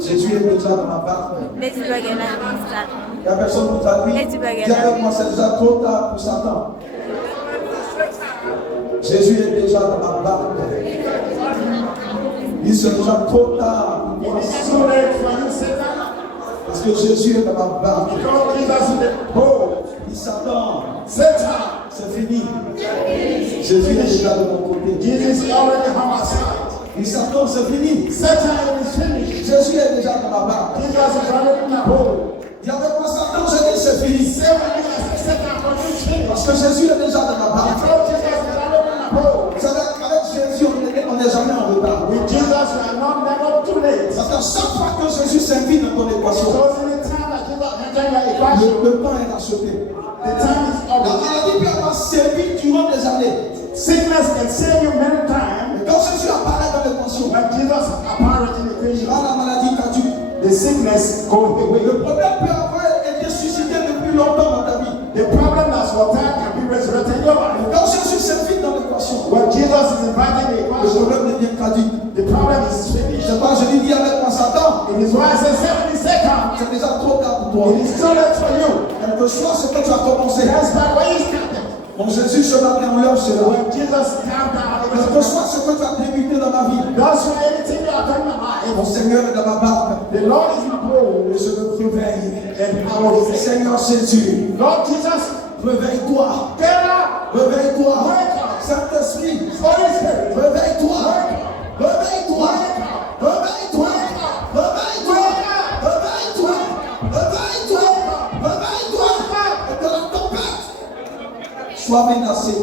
Jésus est déjà dans ma barque. Il y a personne qui traduit. Dis avec moi, c'est déjà trop tard pour Satan. Jésus est déjà dans ma barque. Il c'est déjà trop tard pour moi. Parce que Jésus est dans ma barque. Il Satan, c'est fini. Jésus est déjà de mon côté. Il Satan, c'est fini. Jésus est déjà dans ma barque. Dis avec moi, Satan, je dis c'est fini. Parce que Jésus est déjà dans ma barque. Vous savez, avec Jésus, on n'est jamais en retard. Parce qu'à chaque fois que Jésus s'invite dans ton équation, le temps est acheté. La maladie peut avoir servi durant des années. Sickness can save you many times. Mais quand Jésus apparaît dans l'équation, When Jesus appeared in the equation, la maladie caduque. the sickness goes away. Le problème peut avoir été suscité depuis longtemps dans ta vie. The problem that's for time can be resurrected in your life. Quand Jésus s'invite dans l'équation, When Jesus is invited in the le equation, problème devient caduque. the problem is Je finished. sais pas, je lui dis avec moi, Satan, It is why I say 70 seconds. c'est déjà trop tard pour toi. It is too late for you. Quel que soit ce que tu as commencé, That's why when you started. mon Jésus se matin, on leur sera. When Jesus calmed down, it Quel que was soit ce que tu as débuté dans ma vie, that's why anything you are done in my mon life. Seigneur est dans ma barque. The Lord is my bowl. Et je me réveille. And I will say, Seigneur Jésus, Lord Jesus, réveille-toi. get up. Réveille-toi. Wake up. Saint-Esprit, Holy Spirit. réveille-toi. Wake up. Réveille-toi. Wake up. Réveille-toi. Wake up. Réveille-toi. Wake up. Réveille-toi. Réveille-toi. Réveille-toi. Et que la tempête soit menacée.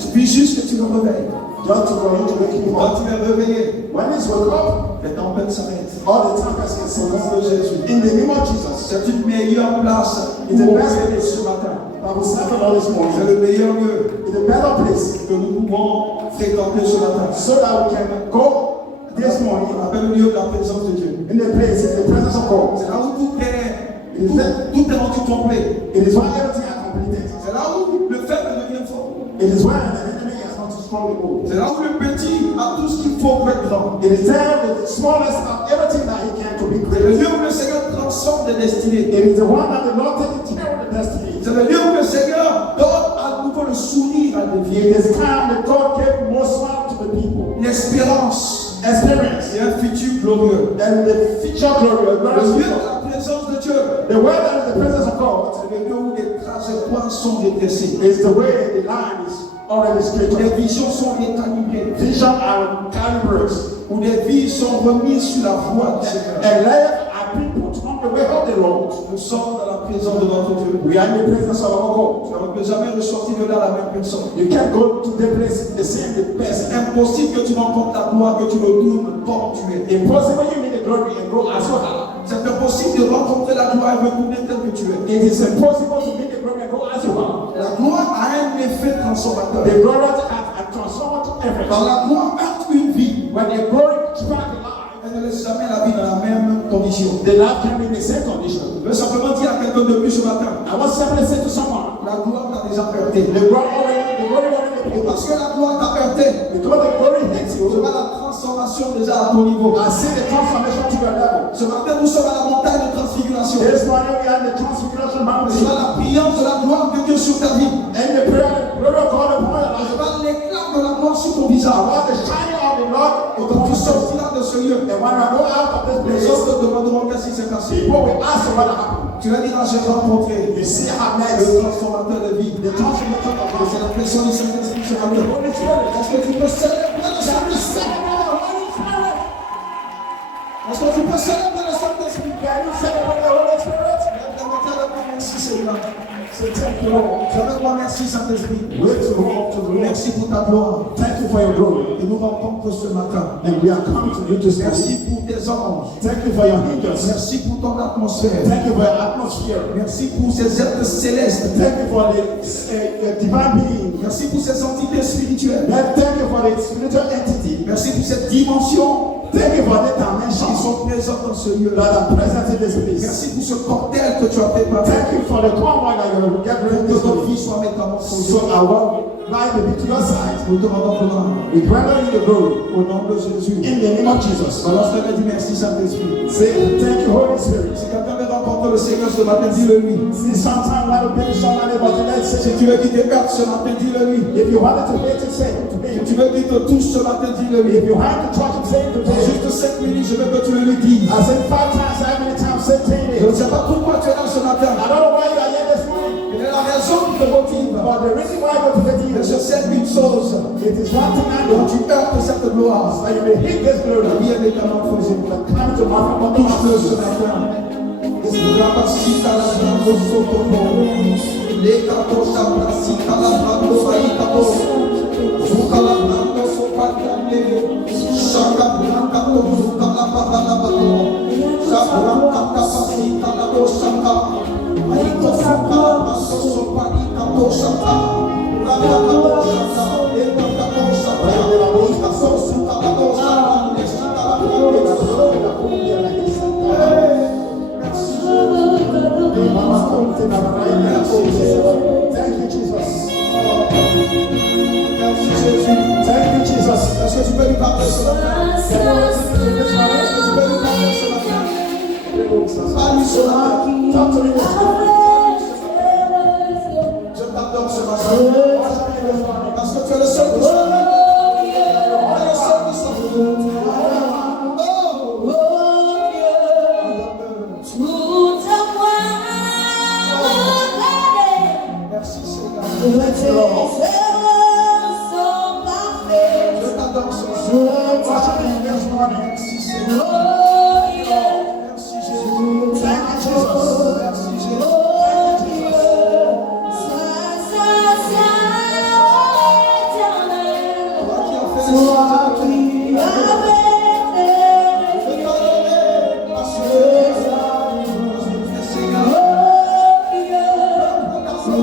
Je prie juste que tu me réveilles. Just for you to wake him Quand up. tu es réveillé, When he's woke up, les tempêtes s'arrêtent. all the tempest can Au cease. nom de Jésus. In the name of Jesus, C'est une meilleure place It's pour the best réveiller ce matin. I will settle all this C'est morning. le meilleur lieu In a better place, que nous pouvons fréquenter ce matin. so that we can go this morning On appelle le lieu de la présence de Dieu. in the place, in the presence of God. C'est là où tout est rendu complet. It is why everything is completed. C'est là où le faible devient fort. It is why the enemy is not too strong to hold. C'est là où le petit a tout ce qu'il faut pour être grand. It is there the smallest of everything that he can to be C'est le great. lieu où le Seigneur transforme des destinées. It is the one that the Lord takes care of the destiny. C'est le lieu où le Seigneur donne à nouveau le sourire à des vies. It is time that God gave more smile to the people. L'espérance Experience et un futur glorieux. and the future glory. Le lieu de la présence de Dieu. The way that is the presence of God C'est le lieu où les trajectoires sont redressées. is the way the line is already straight. Les visions sont récalibrées. Vision and calibrates. Où des vies sont remises sur la voie du Seigneur. And life are being put on the way of the Lord. Nous sommes dans la présence de notre Dieu. We are in the presence of our God. Tu ne peux jamais ressortir de là la même personne. You can't go to the place the same, the C'est best. impossible que tu rencontres la gloire, que tu retournes comme tu es. Impossible you need the glory and go as you are. C'est impossible de rencontrer la gloire et retourner tel que tu es. It is impossible to meet the glory and go as you are. La gloire a un effet transformateur. The glory has a transformative effect. Quand la gloire heurte une vie, When the glory strikes the life, elle ne laisse jamais la vie dans la même condition. the life can be in the same condition. Je veux simplement dire à quelqu'un de plus ce matin, I want simply to say to someone, la gloire t'a déjà heurté. the glory already Et parce que la gloire t'a heurté, because the glory hits tu you. vois la transformation déjà à ton niveau. I see the transformation to your level. Ce matin, nous sommes à la montagne de transfiguration. This morning we are in the transfiguration Tu mountain. vois la brillance de la gloire de Dieu sur ta vie. And the prayer, glory of God upon your Tu life. vois l'éclat de la gloire sur ton I visage. want the shining of the Lord Et upon quand tu your soul. sortiras de ce lieu, And when I go out of this les place, autres te demanderont qu'est-ce qui s'est passé. people will ask you what happened. Tu vas dire, j'ai rencontré You see how le next transformateur de vie. the transformation of Et c'est la pression du Saint-Esprit ce matin. the Holy Spirit. Est-ce que tu peux célébrer le Saint-Esprit? Est-ce que tu peux célébrer le Saint-Esprit? Can you celebrate the Holy Spirit? Merci Seigneur. So thank you, Lord. Je veux dire merci Saint-Esprit. Wait to walk to the Lord. Merci pour ta gloire. Thank you for your glory. Et nous rencontrons ce matin. And we are coming to you this morning. Merci pour tes anges. Thank you for your angels. Merci pour ton atmosphère. Thank you for your atmosphere. Merci pour ces êtres célestes. Thank you for the divine being. Merci pour ces entités spirituelles. Thank you for the spiritual entity. Merci pour cette dimension Thank you for the qui dimensions sont présentes dans ce lieu. that are present in this place. Merci pour ce cocktail que tu as préparé. Thank you for the convoy that you get ready Que to notre do. vie soit métamorphosée. So our life will be to your side. Nous te rendons gloire. We render you the glory. Au nom de Jésus. In the name of Jesus. Alors, je te dis merci, Saint-Esprit. Say thank you, Holy Spirit. Si quelqu'un veut rencontrer le Seigneur ce matin, dis-le lui. See, sometimes I will be somebody, but let's Si say, tu veux qu'il te perde ce matin, dis-le lui. if you wanted to hate it, say it to Si me. tu veux qu'il te touche ce matin, dis-le lui. If you had to touch it, say it to Dans me. juste 5 minutes, je veux que tu le lui dises. I said 5 times, how many times? Say Je ne 10. sais pas pourquoi tu es là ce matin. I don't know why you are here this morning, Quelle est la raison qui te motive? but the reason why I go to the Mais je team, sais une chose. it is one thing I Quand know, tu heurtes cette gloire, that you may hit this glory. la vie est métamorphosée. Come to my Touche-le ce matin. Rapacita la brando sotopo. Le capo sabracita la brando baitapo. Zuka la brando sopatane. Shaka blanca to zuka la bahana bato. Sabranca capacita la bosaka. Aiko zuka la brando sopanika bosaka. Raka la bosaka. Eka la bosaka. Ika sosuka la bosaka. Nesika la brando. Thank you, Jesus. Merci Jésus. Thank you, Jesus. Est-ce que tu peux lui parler ce matin? Est-ce que tu peux lui parler ce matin? Parle-lui ce matin. Talk to me this morning. Je t'adore ce matin. Parce que tu es le seul qui soit. Tu es le seul qui soit. Merci Seigneur. Je t'adore ce matin. Merci Seigneur. Merci Jésus. Thank you, Jesus. Merci Jésus. Toi qui as fait les choses de ta vie. Je t'adore parce que tu es Seigneur. Oh,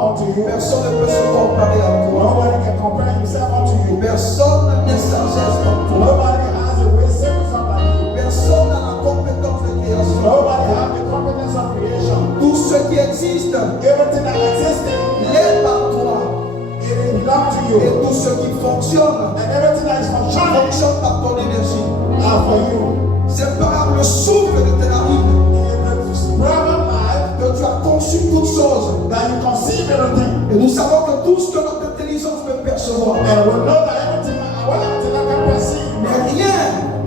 unto you. Personne ne peut se comparer à toi. Nobody can compare himself unto you. Personne n'est sagesse comme toi. Nobody has a wisdom like you. Personne n'a la compétence de création. Nobody has the competence of creation. Tout ce qui existe Everything that exists, l'est par toi. it belongs to you. Et tout ce qui fonctionne And everything that is functioning fonctionne par ton énergie. are for you. C'est par le souffle de tes narines In the breath of life que tu as conçu toutes choses. that you conceive everything. Et nous savons que tout ce que notre intelligence peut percevoir And we know that everything, what I can perceive, n'est rien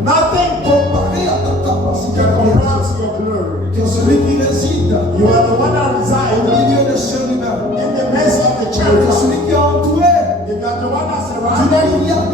nothing comparé à ta capacité. can compare to your glory. Tu es celui qui réside You are the one that au resides milieu des chérubins. in the midst of the Tu es church. celui qui a entouré You are the one that du surrounds milliard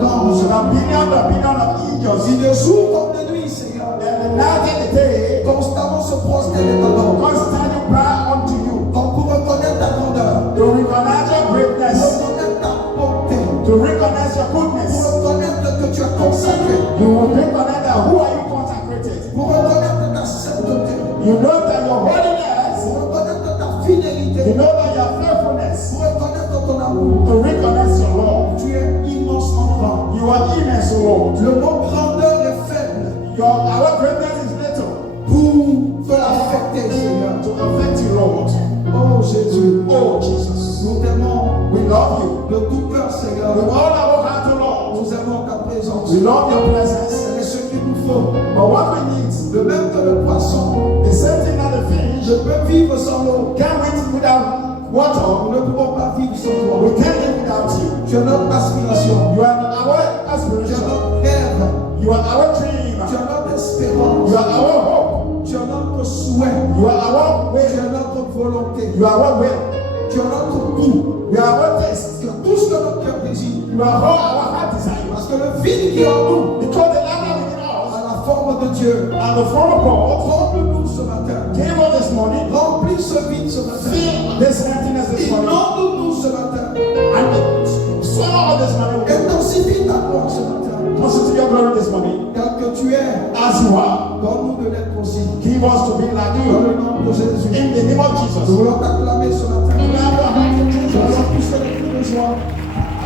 d'anges. a billion of angels. Si de jour comme de nuit, Seigneur, And the night and the day, constamment se prosterner devant toi. constantly bow unto you. Comme pour reconnaître ta grandeur, To recognize your pour greatness, reconnaître ta bonté, to recognize your pour goodness. reconnaître que tu as consacré, You will recognize that who are you consecrated. pour reconnaître ta sainteté, You know that your holiness, pour reconnaître ta fidélité, you know that your faithfulness, pour reconnaître ton amour. to recognize your Lord. Tu es immensement grand. You are immense, Lord. Le mot grandeur est faible Our greatness is little pour te l'affecter, Seigneur. to affect you, Lord. Oh Jésus, Oh, Jesus. nous t'aimons We love you. de tout cœur, Seigneur. With all our heart, Lord. Nous aimons ta présence. We love your presence. C'est ce qu'il nous faut. But what we need, De même que le poisson the same thing that the fish, ne peut vivre sans l'eau. can't wait without water. Nous ne pouvons pas vivre sans toi. We can't live without you. Tu es notre aspiration. You are our Tu es aspiration. notre rêve. You are our dream. Tu es notre espérance. You are our hope. Tu es notre souhait. You are our Tu way. es notre volonté. You are our will. Tu es notre goût. You are our taste. Tu es tout ce que notre cœur désire. You are all our heart desires. Parce que le vide qui est en nous Because the life that within a us la forme de Dieu. and the form of God Comble-nous ce matin. gave us this morning. Remplis ce vide ce matin. Fill this emptiness this morning. Inonde-nous ce matin. And swallow all this morning. Intensifie ta gloire ce matin. Consider your glory this morning. Tel que tu es, As you are, donne-nous de l'être aussi. give us to be like Dans you. le nom de Jésus. In the name of Nous Jesus. voulons t'acclamer ce matin. Clap your hands to Nous Jesus. allons pousser les cris de joie.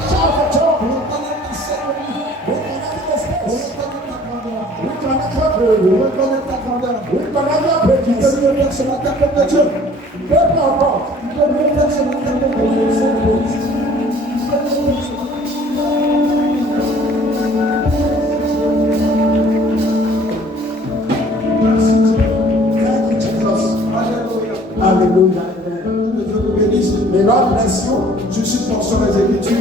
Shout for joy. Pour reconnaître ta sainteté. We connect the Pour space. reconnaître ta grandeur. We connect your Pour glory. reconnaître ta grandeur. We connect your Tu peux greatness. le faire ce matin comme de Dieu. People of God. Tu peux le faire ce matin comme de Dieu. Thank you, Jesus. Alléluia. Hallelujah. Que Dieu vous bénisse. May God bless you. Je suis sur les Écritures.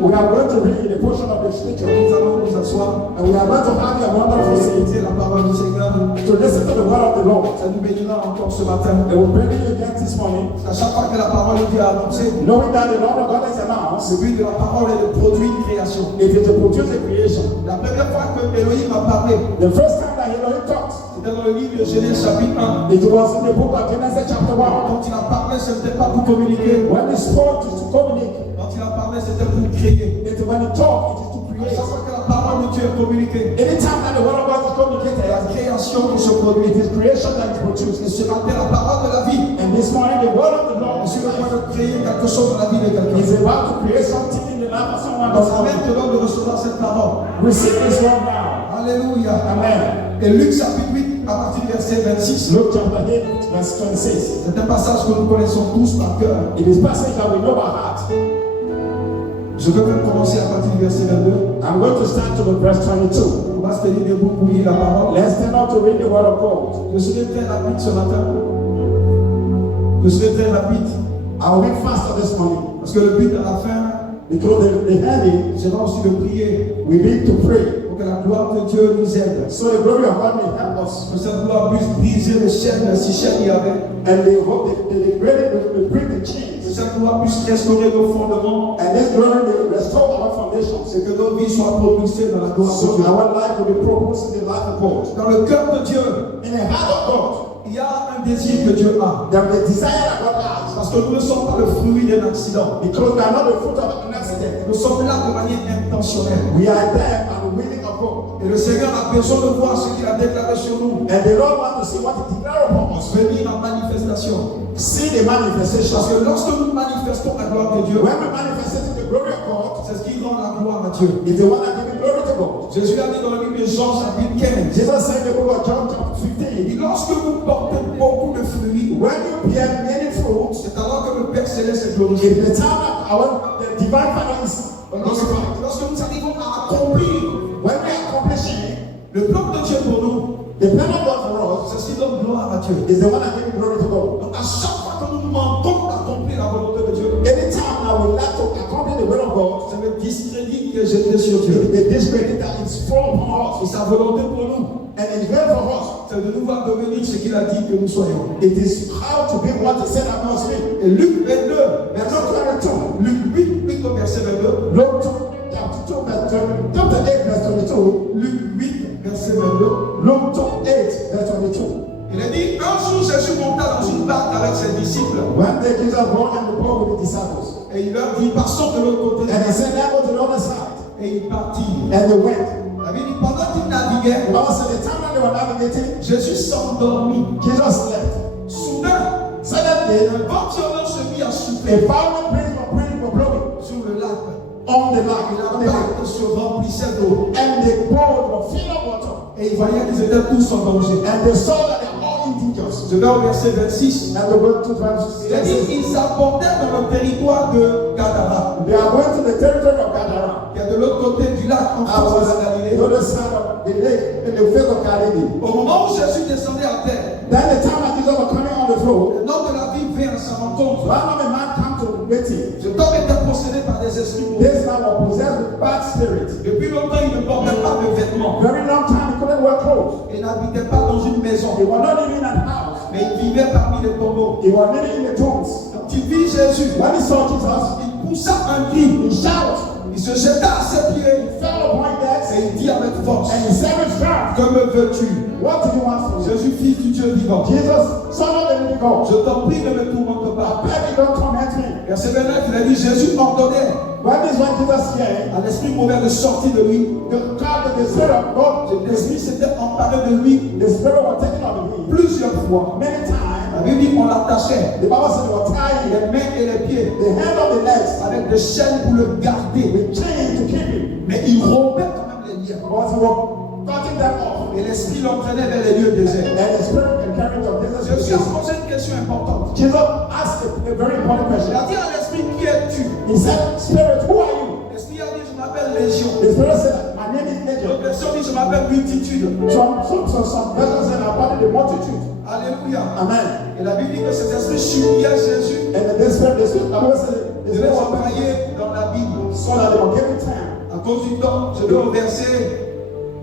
We are going to read a portion of the scripture. Nous allons nous asseoir And we are going to have a wonderful pour seat écouter la parole du Seigneur. to listen to the word of the Lord. Ça nous bénira encore ce matin. And we'll bring you again this morning, À chaque fois que la parole est annoncée, knowing that the Lord of God is announced. le but de la parole est de produire une création. It is to produce a creation. La première fois que Elohim a parlé, The first time that Elohim talked, c'était dans le livre de Genèse chapitre 1. it was in the book of Genesis chapter 1. Quand il a parlé, ce n'était pas pour communiquer. When he spoke, it is to communicate. Quand il a parlé, c'était pour créer. It, when he talked, it is to À create. chaque fois que la parole de Dieu est communiquée, Anytime that the word of God is il y a communicated, la création qui se produit. it is creation that is produced. Et ce matin, la parole de la vie And this morning, the word of the Lord est sur le point de créer quelque chose dans la vie de quelqu'un. is about to create something in the life of someone. Dans la même de recevoir cette parole. Receive this word now. Alléluia. Amen. Et Luc chapitre 8, à partir du verset 26. Luke chapter 8, verse 26. C'est un passage que nous connaissons tous par cœur. It is passage that we know by heart. Je peux même commencer à partir du verset 22. I'm going to start to the verse 22. On va se tenir debout pour lire la parole. Let's stand up to read the word of God. Je serai très rapide ce matin. Je serai très rapide. I'll read faster this morning Parce que le but à la fin because the heading, sera aussi de prier we need to pray. pour que la gloire de Dieu nous aide. So the glory of God may help us. Que cette gloire puisse briser les chaînes, si chaînes il y avait. And they hope they break the Que chains. cette gloire puisse restaurer nos fondements. And this glory will restore our foundations. C'est que nos vies soient propulsées dans la gloire de So Dieu. our life will be proposed in the life of God. Dans le cœur de Dieu, In the heart of God, il y a un désir que Dieu a. there is a desire that God has. Parce que nous ne sommes pas le fruit d'un accident. Because we are not the fruit of an accident. Nous sommes là de manière intentionnelle. We are there and willing of God. Et le Seigneur a besoin de voir ce qu'il a déclaré sur nous. And the Lord wants to see what He declared upon us. Venir en manifestation. see the manifestation. Parce que lorsque nous manifestons la gloire de Dieu, When we manifest the glory of God, c'est ce qui rend la gloire à Dieu. it's the one that gives glory to God. Jésus a dit dans le livre de Jean chapitre 15, Jesus said in the book of John chapter et 15, lorsque vous portez beaucoup de fruits, when you bear many fruits, c'est alors que le Père Céleste est glorifié. in the time that the divine Father is glorified. Lorsque nous arrivons à accomplir When we accomplish it, le plan de Dieu pour nous, the plan of God for us c'est ce qui donne gloire à Dieu. is the one that gives glory to God. Donc à chaque fois que nous manquons d'accomplir la volonté de Dieu, Anytime that we like to accomplish the will of God, c'est le discrédit qui est jeté sur Dieu. the discredit that is fall upon Et us, sa volonté pour nous, and it's good for us. c'est de nous voir devenir ce qu'il a dit que nous soyons. It is how to be what He said I must be. Et Luc 22, Verse 22. Luc 8 au verset 22, Luke chapter 2, verse 20, chapter 8, verse 22. Luc 8, verset 22, Luke 8, verse 22. il a dit, un jour Jésus monta dans une barque avec ses disciples, One day Jesus walked on the boat with the disciples. et il leur dit, passons de l'autre côté, And He said, now go to the other side. et ils partirent. And they went. La Bible dit, pendant qu'ils naviguaient, The Bible said the time when they were navigating, Jésus s'endormit. Jesus slept. Soudain, Suddenly, un vent violent se mit à souffler a violent breeze were blowing sur le lac, on the et land. la barque se remplissait d'eau. And the boat was filled of water. Et ils voyaient qu'ils étaient tous en danger. And they saw that they were all in danger. Je vais au verset 26. And they went to Il a dit, ils abordèrent dans le territoire de Gadara, They are going to the territory of Gadara. qui est de l'autre côté du lac, en I face was de la on Galilée. the other side of the lake in the face of Galilee. Au moment où Jésus descendait à terre, Then the time that Jesus was coming on the floor, le nom de la ville vint à sa rencontre. one of the man came to meet him. Cet homme était possédé par des esprits mauvais. This man was possessed with bad spirits. Depuis longtemps, il ne portait pas de vêtements. Very long time he couldn't wear clothes. Il n'habitait pas dans une maison, He was not living in a house. mais il vivait parmi les tombeaux. He was living in the tombs. Quand il vit Jésus, When he saw Jesus, il poussa un cri. he shouted. Il se jeta à ses pieds He fell upon his legs et il dit avec force, and he said with strength, que me veux-tu? what do you want from me? Jésus, fils du Dieu vivant, Jesus, son of the living God, je t'en prie, ne me tourmente pas. I beg you don't torment me. Verset 29, il a dit, Jésus ordonnait When this one Jesus here, à l'esprit mauvais de sortir de lui. the spirit of God, L'esprit s'était emparé de lui the spirit was taken out of him. plusieurs fois. Many times, La Bible dit qu'on l'attachait, the Bible said they were tying les mains et les pieds, the hand of the legs avec des chaînes pour le garder. with chains to keep him. Mais il rompait quand même les liens. But he was cutting them off. Et l'esprit l'entraînait vers les lieux déserts. And the spirit and carriage of Jesus. Jésus a posé une question importante. Jesus asked a very important Il question. a dit à l'esprit, qui es-tu? He said, Spirit, who are you? L'esprit a dit, je m'appelle Légion. The spirit said, my name is Legion. L'autre version dit, je m'appelle multitude. Some versions said, I part the multitude. Alléluia. Amen. Et la Bible dit que cet esprit suppliait Jésus And the spirit, the Bible said, the de les spirit was envoyer dans la Bible. so that they were given time. À cause du temps, je vais au verset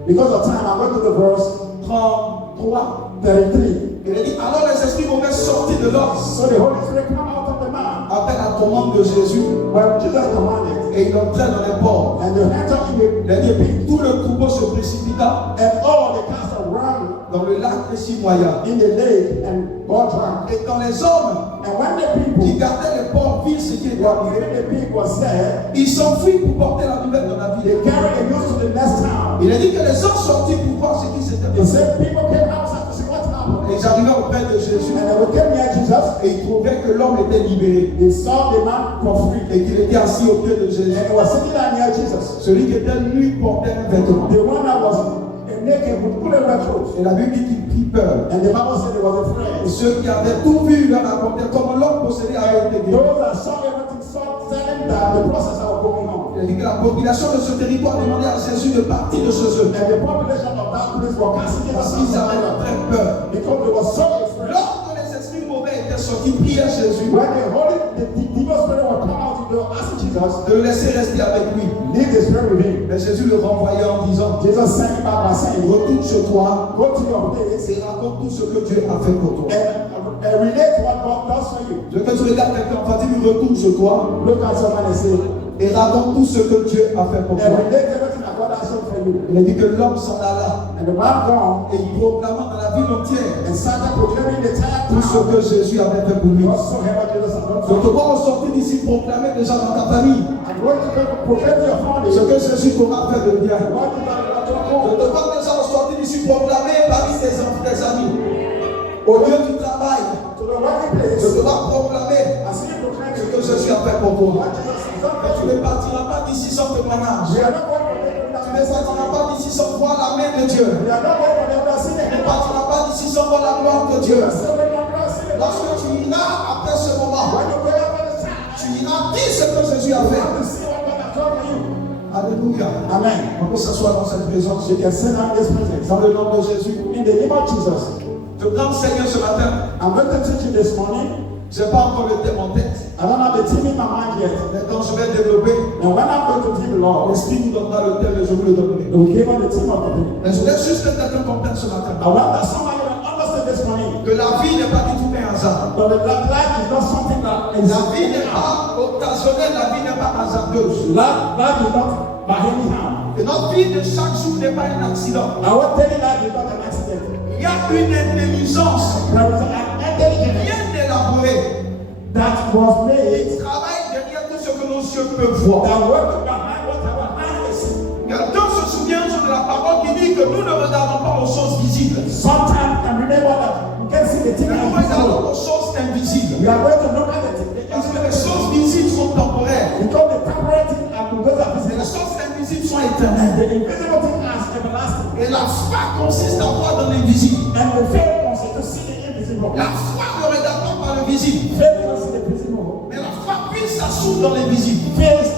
Because of time, I'm going to the verse 33. 33. Il a dit, alors les esprits mauvais sortis de l'homme, So the Holy Spirit come out of the man après la commande de Jésus, when Jesus commanded, et il entrait dans les ports. and they entered in Il a dit, et puis tout le troupeau se précipita and all the cast around dans le lac des Simoyas. in the lake and got drunk. Et quand les hommes And when the qui people gardaient les ports virent ce qui était were arrivé, hearing the pig was there, ils s'enfuirent pour porter la nouvelle dans la they ville. carried the news to the next town. Il a dit que les hommes sortirent pour voir ce qui s'était They passé. said people came outside to see what happened. Et ils arrivaient auprès de Jésus And they came near Jesus. et ils trouvaient que l'homme était libéré They saw the man for free. et qu'il était assis au pied de Jésus. And they were sitting down near Jesus. Celui qui était nu portait un vêtement. The one that was naked with full of clothes. Et la Bible dit qu'il prit peur. And the Bible said he was Et afraid. ceux qui avaient tout vu leur racontaient comment l'homme possédé avait été guéri. Those that saw everything saw telling that the process that was going on. Il a dit que la population de ce territoire demandait à Jésus de partir de chez eux. And the population of that place were casting Parce Jesus qu'ils out avaient très peur. because they were so afraid. Lorsque les esprits mauvais étaient sortis, priaient Jésus When the evil spirit would come out, they were asking Jesus, de le laisser rester avec lui. leave the spirit with him. Mais Jésus le renvoyait en disant, Jesus sent him back by saying, retourne chez toi go to your place et raconte tout ce que Dieu a fait pour toi. and relate what God does for you. Je veux que tu regardes quelqu'un, en fait, il retourne chez toi Look at someone and say, et raconte tout ce que Dieu a fait pour and toi. relate everything that God has done for you. Il a dit que l'homme s'en alla And the man gone et il proclama dans la ville entière and started proclaiming the entire tout ce town. que Jésus avait fait pour lui. Also heard what Jesus had done Donc, for you. comment sortir d'ici proclamer déjà dans ta famille I'm going to proclaim to your family ce que Jésus t'aura fait de bien. what you got to Je do. te vois déjà sortir d'ici proclamer parmi tes amis, au lieu du travail, To the the working Je place, dois proclamer as you proclaim ce it, que Jésus a fait pour toi. what Jesus has done Mais tu for ne you, partiras pas d'ici sans témoignage. we are not going to make Tu ne partiras pas d'ici sans voir la main de Dieu. We are not going to make us see Tu ne it. partiras pas d'ici sans voir la gloire de Dieu. So we are not see it. Lorsque tu iras après ce moment, When you go over the side, tu iras dire ce que Jésus a you fait. have to see what God has done for you. Alléluia. Amen. On peut s'asseoir dans cette présence. You can sit down in this presence. Dans le nom de Jésus. In the name of Jesus, Je prends le Seigneur ce matin. I'm going to teach you this morning. Je n'ai pas encore le thème en tête. I don't have the theme in my mind yet. Mais quand je vais développer, And when I'm going to give the Lord, l'Esprit nous donnera le thème et je vous le donnerai. He will give us the theme of the day. Mais je voulais juste que quelqu'un comprenne ce matin I want that somebody will understand this morning. que la vie n'est pas du tout un hasard. But the life is not something that is La vie n'est pas occasionnelle, la vie n'est pas hasardeuse. Life is not by anyhow. Et notre vie de chaque jour n'est pas un accident. I won't tell you life is not an accident. Il y a une intelligence There is an intelligence bien élaborée that was made qui travaille derrière tout ce que nos yeux peuvent voir. that works behind what our eyes see. Quelqu'un se souvient de la parole qui dit que nous ne regardons pas aux choses visibles, Sometimes and remember that you can see the thing mais nous invisible. regardons aux choses invisibles. We are going to look at the thing. Parce que les choses visibles sont temporaires Because the temporary thing and those are et les visible. choses invisibles sont éternelles. The invisible thing is everlasting. Et la foi consiste à voir dans l'invisible. And the faith consists to see the invisible. La foi ne regarde pas par le visible, Faith can see the visible. mais la foi puise sa source dans l'invisible. Faith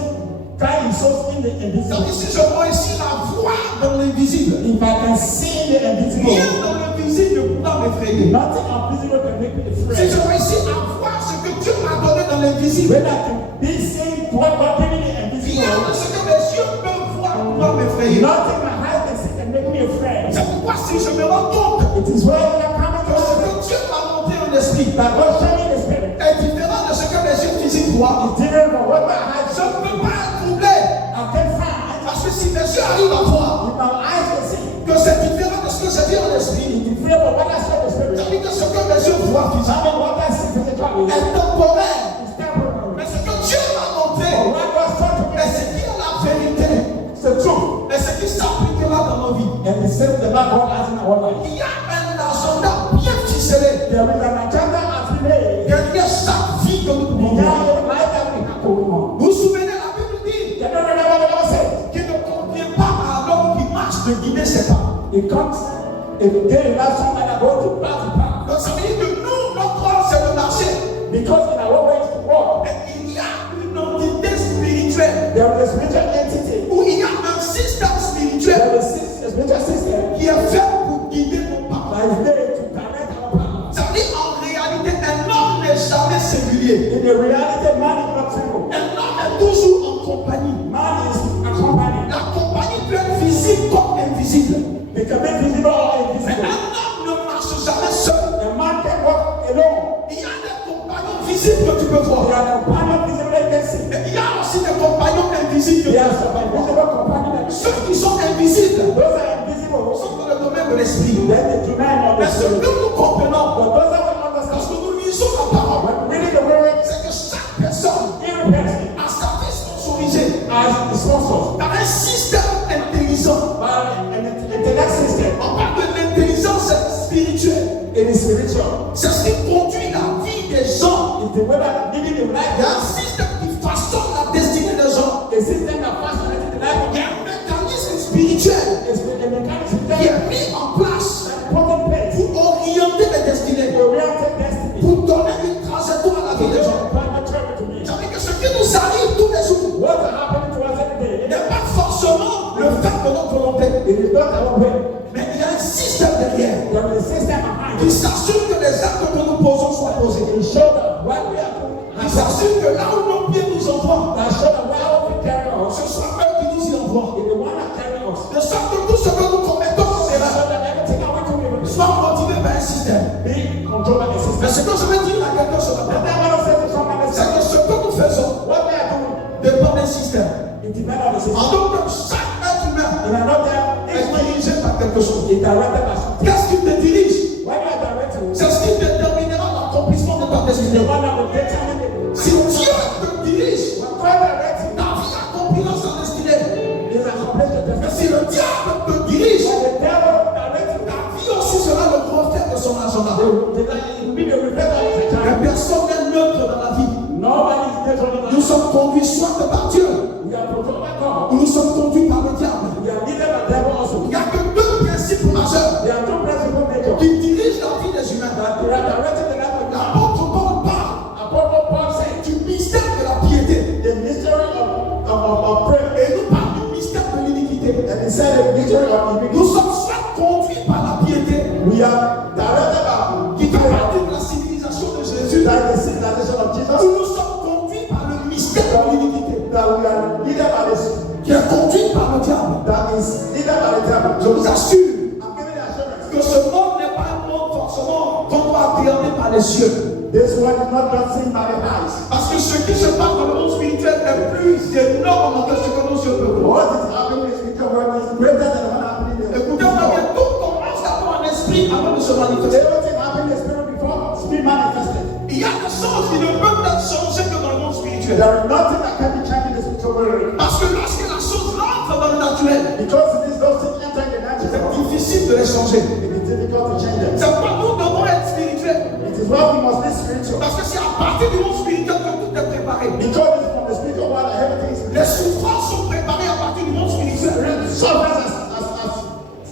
can source in the invisible. Donc si je vois ici la voix dans l'invisible, If I can see the invisible, rien dans l'invisible ne pourra m'effrayer. nothing invisible can make me Si afraid. je vois ici avoir ce que Dieu m'a donné dans l'invisible, When I can be seen what God gave me the rien de invisible, ce que mes yeux peuvent voir ne pourra m'effrayer. nothing my eyes can see can make me afraid. C'est pourquoi si je me rends compte It is why I am coming que to ce us que Dieu m'a montré en esprit that God showed me the spirit. est différent de ce que mes yeux physiques voient, It's different from what my eyes je ne peux pas être troublé. I can find. Parce que si mes yeux arrivent à voir If my eyes can see, que c'est différent de ce que j'ai vu en esprit, it is different from what I saw in the spirit. ça veut dire que ce que mes yeux voient Some physiquement of what I see physically est temporaire. is temporary. Mais ce que Dieu m'a montré, But what God showed to me est ce qui est la vérité, is the truth. et ce qui s'appliquera dans nos vies. And the same the Lord God has in our life. Il y a un agenda bien ficelé There is an agenda as we made. derrière chaque vie que nous pouvons Behind voir. the life that we have to live on. Vous vous souvenez, la Bible dit You don't remember what God said? qu'il ne convient pas à l'homme qui marche de guider ses pas. It comes if you get enough somebody that go to path to path. Donc ça veut dire que nous, notre rôle, c'est de marcher. Because in our ways to walk, Mais il y a une entité spirituelle there is a spiritual entity. où il y a un système spirituel There is a spiritual system qui est fait pour guider nos pas. that is there to direct our path. Ça veut dire en réalité, un homme n'est jamais singulier. In the reality, man is not single. Un homme est toujours en compagnie. Man is accompanied. La compagnie peut être visible comme invisible. They can be visible or Mais invisible. un homme ne marche jamais seul. A man can walk alone. Il y a des compagnons visibles que tu peux voir. There are companions visible that you can see. Mais il y a aussi des compagnons invisibles que tu There peux are some voir. invisible companions that you see. Ceux qui sont invisibles Those are invisible. sont dans le domaine de l'esprit. Then the domain of the Mais ce que spirit. nous comprenons, But those that will understand, lorsque nous lisons la parole, when reading the word, c'est que chaque personne every person a sa vie sponsorisée as the sponsor par un système intelligent. by an intellect system. On parle de l'intelligence spirituelle. It is spiritual. C'est ce qui conduit la vie des gens. It's the way that living the Il y a life. un système qui façonne la destinée des gens. A system that fascinates the life of Il y a un mécanisme spirituel is a mechanism qui est that mis en place put in place pour orienter les destinées, to orientate destiny. pour donner une trajectoire à la vie des gens. Ça veut dire que ce qui nous arrive tous les jours What's happening to us every day? n'est pas forcément le fait de notre volonté, It is not our way. mais il y a un système derrière There is a system behind qui it. s'assure que les actes que nous posons soient posés, It shows that what we are doing qui s'assure que là où nos pieds nous envoient, that show that where our feet carry us ce soit eux qui nous y envoient. is the one that carry us. De sorte que tout ce que nous commettons en So erreur that everything that we do will soit motivé par un système. be controlled by the system. Mais ce que je veux dire à quelqu'un ce And matin, that one says to somebody, c'est que ce que nous faisons what we are doing, dépend d'un système. it depends on the system. En donc, chaque être humain In another, est dirigé par quelque chose. it's directed by something. Qu'est-ce qui te dirige? When you are directed, C'est ce qui déterminera l'accomplissement de ta the destinée. one that will determine it. Si Dieu te dirige, When God directs you, ta vie accomplira sa destinée. is accomplished the Mais destiny. si le diable te dirige, When the devil directs you, ta vie aussi sera le reflet de son agenda. it will be the reflection of his Nous sommes conduits soit par Dieu, We are controlled by God. ou nous sommes conduits par le diable. We are leaded by the devil also. Il n'y a que deux principes majeurs There are two principal natures qui dirigent la vie des humains. that they are directing the life of God. L'apôtre Paul parle Apostle Paul said, du mystère de la piété. the mystery of prayer. Et nous parlons du mystère de l'iniquité. And he said, the mystery of Nous iniquity. sommes soit conduits par la piété, We are directed qui fait by partie de la civilisation de Jésus, that the civilization of ou Jesus. nous sommes conduits par le mystère de l'iniquité, That we are leaded by this. qui est conduit par le diable. That is leaded by the devil. Je vous assure I'm giving the assurance. que ce monde n'est pas un monde forcément qu'on doit appréhender par les cieux. This one is not just seen by the eyes. Parce que ce qui se passe dans le monde spirituel est plus énorme que ce que nos yeux peuvent voir. What is happening in the spiritual world is greater than what happening in the Écoutez-moi bien, tout commence d'abord en esprit avant de se manifester. Everything happened in the spirit before spirit manifested. Il y a des choses qui ne peuvent être changées que dans le monde spirituel. There is nothing that can be changed in the spiritual world. Parce que lorsque la chose rentre dans le naturel, Because it is those things entering the c'est natural. difficile de les changer. It is difficult to change them. C'est pourquoi nous devons être spirituels. It is why we must be spiritual. Parce que c'est à partir du monde spirituel que tout est préparé. Because it's from the spiritual world that everything is Les souffrances sont préparées à partir du monde spirituel. Suffering has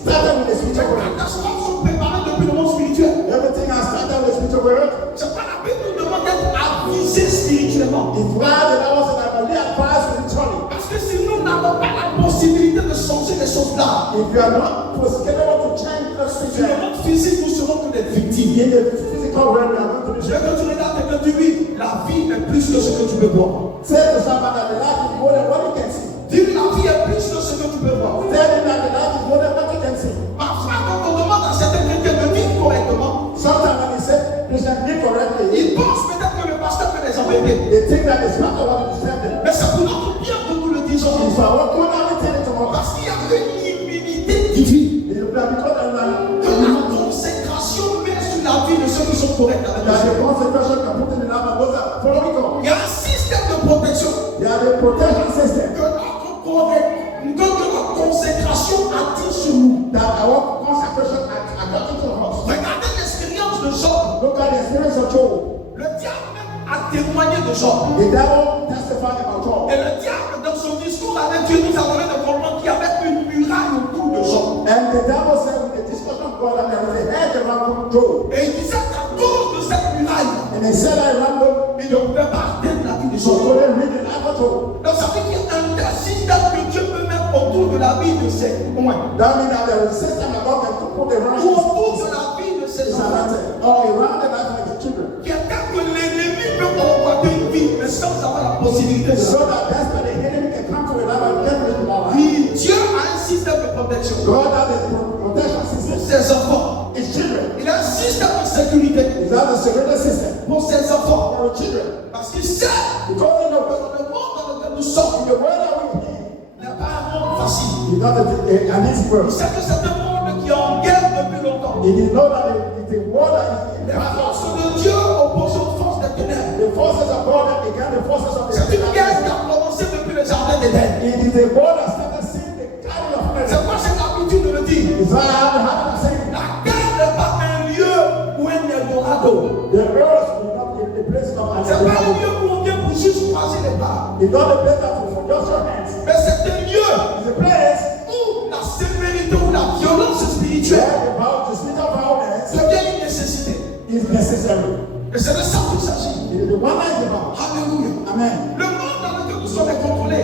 started with the Les spiritual world. catastrophes sont préparées depuis le monde spirituel. Everything has started with the spiritual world. C'est pas la Bible nous demande d'être avisés spirituellement. It's why the Bible said that when we advise spiritually, Parce que si nous n'avons pas la possibilité de changer les choses là, if you are not capable to change the sur le spiritual monde physique, nous serons que des victimes. in the physical world, we are going to be Je veux que tu regardes et que tu vis, la vie est plus que ce que tu peux voir. Say to someone that the life is more than what you can see. Dis la vie est plus que ce que tu peux voir. Tell him that the life is more than what you can see. Parfois, quand on demande à certains chrétiens de vivre correctement, Sometimes when he says Christian live correctly, ils pensent peut-être que le pasteur peut les embêter. they think that it's not what to disturb them. Mais c'est pour notre bien que nous le disons. It's for our good and we tell it to us. Parce qu'il y a une immunité divine. It will be because of Que la consécration met sur la vie de ceux qui sont corrects avec that Dieu. the consecration can put in the life of those that follow God. Il y a un système de protection. They are the protection system Que notre consécration attire sur nous. that our consecration according to us. Regardez l'expérience de Job. Look at the experience of Job. Le diable même a témoigné de Job. The devil testified about Job. Et le diable, dans son discours avec Dieu, nous a donné de comprendre qu'il y avait une muraille autour de Job. And the devil said with the discussion of God that there was a hedge around Job. Et il disait qu'à cause de cette muraille, And they said I remember il ne pouvait pas atteindre la vie de so Job. couldn't read the life of Job. Donc ça veut dire qu'il y a un système que Dieu peut mettre autour de la vie de ses témoins. That means that there is a system that God can put around Ou autour de la vie de ses his enfants. or around the life of his children. Qui est tel que l'ennemi peut convoiter une vie, mais sans avoir la possibilité de So ça. that that's why the enemy can come to a life and get rid of our life. Oui, Dieu a un système de protection God has a protection pour system. ses enfants. His children. Il a un système de sécurité He has a security system pour ses enfants. for our children. Parce qu'il sait Because you know, que le monde dans lequel nous sommes in the world that we live in, n'est pas un monde facile. it's not an easy Il world. sait que c'est un monde qui est en guerre depuis longtemps. It is not that it's a world that is in Les battle. forces de Dieu opposent aux forces des ténèbres. The forces of God that began the forces of the C'est une guerre qui enemy. a commencé depuis le jardin d'Éden. It is a war that started seeing the carry of C'est men. quoi cette habitude de le dire? It's why I have the habit of saying La terre n'est pas un lieu ou un Eldorado. the earth is not a place of an C'est pas un Eldorado. lieu où on vient pour juste croiser les bras. It's not a place that for just your hands. Mais c'est un lieu It's a place où la sévérité ou la violence spirituelle where the spiritual violence devient une nécessité. is necessary. Et c'est de ça qu'il s'agit. It is the one that is about. Alléluia. Amen. Le monde dans lequel nous sommes est contrôlé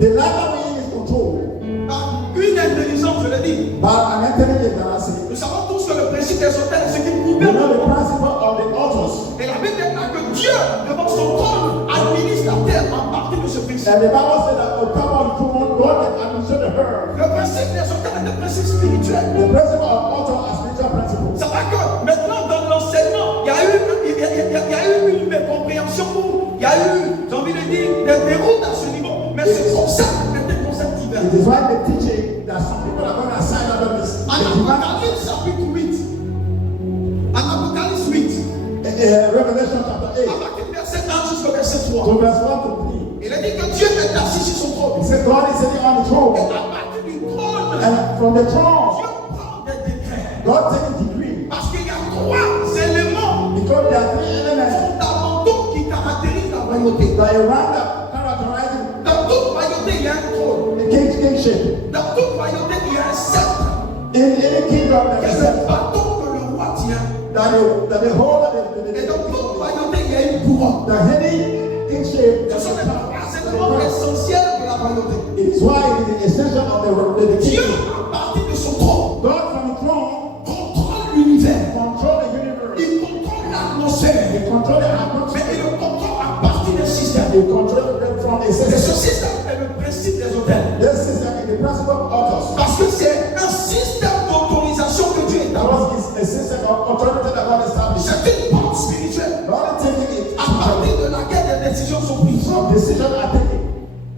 The life that we in is controlled par une intelligence, je l'ai dit. by an intelligent galaxy. Nous savons tous que le principe des hôtels est ce qui You gouverne. know the principle of the authors. Et la Bible déclare que Dieu, devant son trône, administre la terre en partie de ce principe. And the Bible said that on top of the throne, God can administer the earth. Le principe des hôtels est un principe spirituel. The principle of author are spiritual principles. Ça va que maintenant dans l'enseignement, il y a eu une mécompréhension où il y a eu, j'ai envie de dire, des déroutes à ce niveau. Mais ce concept est un concept divin. It is why the teaching that some people are going to sign out of this. En Apocalypse chapitre 8, en Apocalypse 8, Revelation chapter 8, à partir du verset 1 jusqu'au verset 3, from verse 1 to 3. il a dit que Dieu est assis sur son trône. He said God is sitting on the Et throne. à partir du trône, And from the throne, Dieu prend des décrets. God takes a decree. Parce qu'il y a trois éléments Because there are three elements fondamentaux qui caractérisent la royauté. royauté. That a roundup characterizing Dans toute royauté, il y a un trône. the kingship. Dans toute royauté, il y a un sceptre. In any kingdom, there Et is le a bâton que le roi tient. that the whole of Et dans toute royauté, il y a une couronne. the heady kingship. Ce sont les trois éléments essentiels de la royauté. It is why it is essential of the Dieu, kingdom. à partir de son trône, God from the throne contrôle l'univers. control the universe. Il contrôle l'atmosphère. He control the Mais atmosphere. il le contrôle à partir d'un système. He control them from a Et ce system. système est le principe des hôtels. This system is the principle of authors. Parce que c'est un système d'autorisation que Dieu établit. Because it's a system of authority that God established. C'est une porte spirituelle Not taking it à partir de laquelle les décisions sont prises. from decision are taken.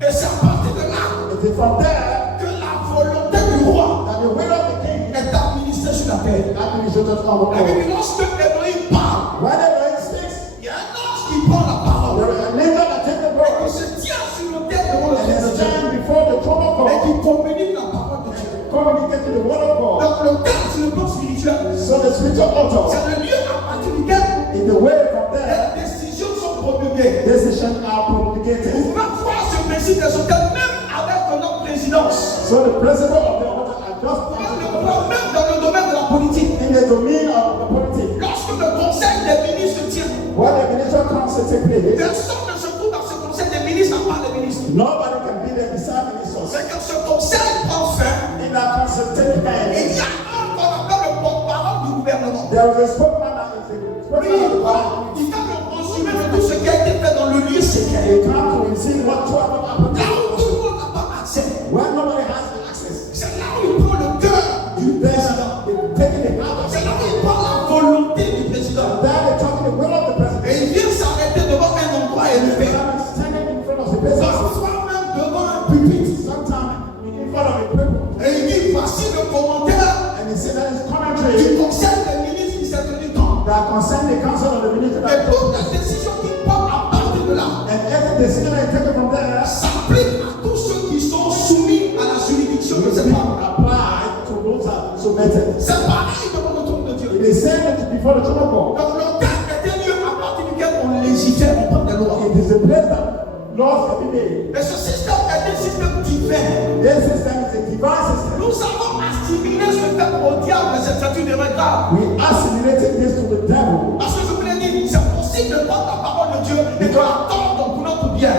Et c'est à partir de là It is from there que la volonté du roi that the will of the king est administrée sur la terre. administrated on the La Bible earth. dit, lorsque Elohim parle, When the Lord speaks, il y a un ange qui prend la parole. there is an angel that takes the Et word qui se tient sur le terre devant le and is trône de Dieu. stand before the throne of Et God, qui communique la parole de Dieu. communicate to the word of God. Donc le terre, c'est le plan spirituel. So the spiritual author, C'est le lieu à partir duquel in the way from there, les décisions sont promulguées. decisions are promulgated. Vous pouvez voir ce principe des hôtels même avec notre présidence. So the principle of the author are just On le voit même dans le domaine de la politique. in the domain of the politics. Lorsque le conseil des ministres se tient, When the ministerial council takes place, personne ne se trouve dans ce conseil des ministres à part les ministres. nobody can be there beside ministers. Mais quand ce conseil prend fin, In that council take il place, y a un qu'on appelle le porte-parole du gouvernement. there is a spokesman that is the spokesman of the parliament. Il fait le résumé de tout ce qui a été fait dans le lieu secret. They come to receive what happened. Là où tout le monde n'a pas accès, When nobody has the access, c'est là où il prend le cœur du président. taking the heart of C'est là où il prend la volonté du président. then they talk to the will of the Et president. il vient s'arrêter devant un endroit élevé. Sometimes standing in front of the president, Parfois même devant un pupitre. sometimes in front of the people, Et il dit, voici le commentaire and he said that is du commentary conseil des ministres qui s'est tenu tant. that concern the council of the minister. Et toute la décision qui prend à partir de là And every decision that is taken from there, s'applique à tous ceux qui sont soumis à la juridiction de ces femmes. apply to those that are submitted. C'est pareil devant le trône de Dieu. It is said that before the throne of God, Donc le terme est un lieu à partir duquel on légifère, on prend des lois. it is a place that laws can be made. Et ce système est un système divin. This system is a divine system. Nous avons assimilé ce fait au diable, et c'est une erreur grave. We assimilated this to the devil. Parce que je vous l'ai dit, c'est possible de prendre la parole de Dieu et de l'attendre pour notre bien.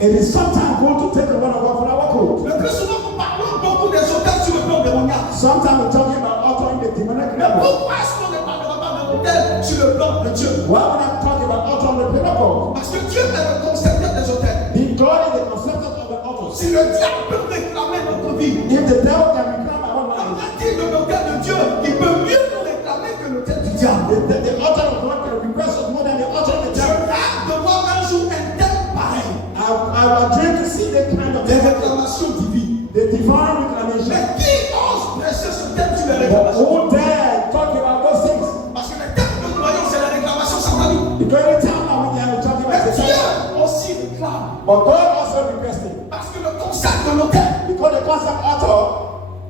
It is sometimes good to take the word of God for our good. Le plus souvent, nous parlons beaucoup des hôtels sur le plan démoniaque. Sometimes we're talking about altering the demonic Mais level. pourquoi est-ce qu'on ne parlera pas d'un hôtel sur le plan de Dieu? Why we're not talking about altering the pinnacle? Parce que Dieu est le concepteur des hôtels. The God is the concept of the altars. Si le diable peut réclamer notre vie, If the devil can reclaim our on life, a dit de l'hôtel de Dieu qui peut mieux nous réclamer que l'hôtel du diable. the altar of God can request us more than the altar of the Je devil. rêve de voir un jour un tel pareil. I would dream to see that kind of Des réclamations divines. the divine reclamation. Mais qui ose prêcher ce thème sur les But réclamations? who dare talk about those things? Parce que le thème que nous voyons, c'est la réclamation satanique. The very time now when we're talking Mais about the Dieu devil. aussi réclame. But God also requested. Parce que le concept de l'hôtel Because the concept altar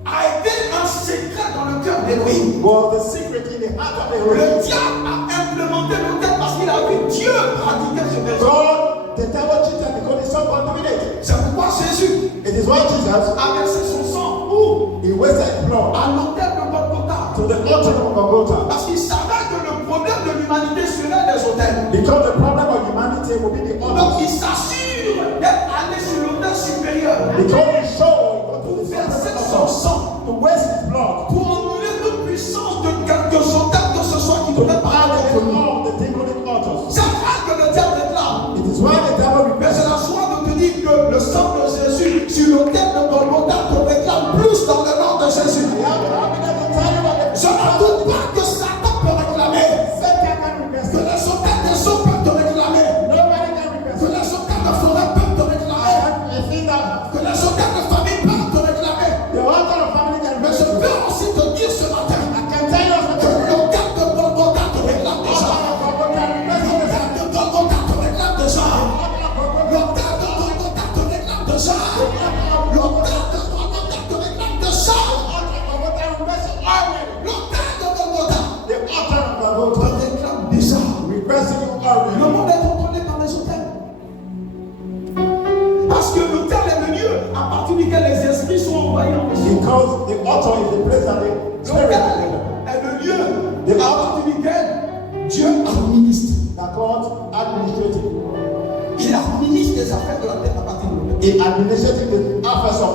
a été un secret dans le cœur d'Élohim. was the secret in the heart of the Le Lord. diable a implémenté l'hôtel parce qu'il a vu Dieu pratiquer ce péché. God, the devil cheated because he saw God doing it. C'est pourquoi Jésus It is why Jesus, a versé son sang où? he wasted blood À l'hôtel de Golgotha. to the altar of Golgotha. Parce qu'il savait que le problème de l'humanité serait des hôtels. Because the problem of humanity will be the Donc altar. il s'assure d'être allé sur l'autel supérieur Because he showed God to pour the verser altar son sang, to waste his blood, pour annuler toute puissance de quelques hôtels que ce soit qui to devrait add parler to de nous. all the demonic altars. C'est vrai que le diable est là. It is why the devil Mais requested. c'est la joie de te dire que le sang de Jésus sur l'autel de Golgotha te réclame plus dans le nom de Jésus. I am happy to tell you that Je ne doute pas que Satan peut réclamer. Satan can request Que it. les hôtels des eaux peuvent te réclamer. Nobody can request Que it. les hôtels de forêt peuvent te réclamer. I think that Que les hôtels de Because the altar is the place that the spirit est le lieu The à partir duquel Dieu administre. God administrated. Il administre les affaires de la terre à partir de l'autel. He administrated the affairs of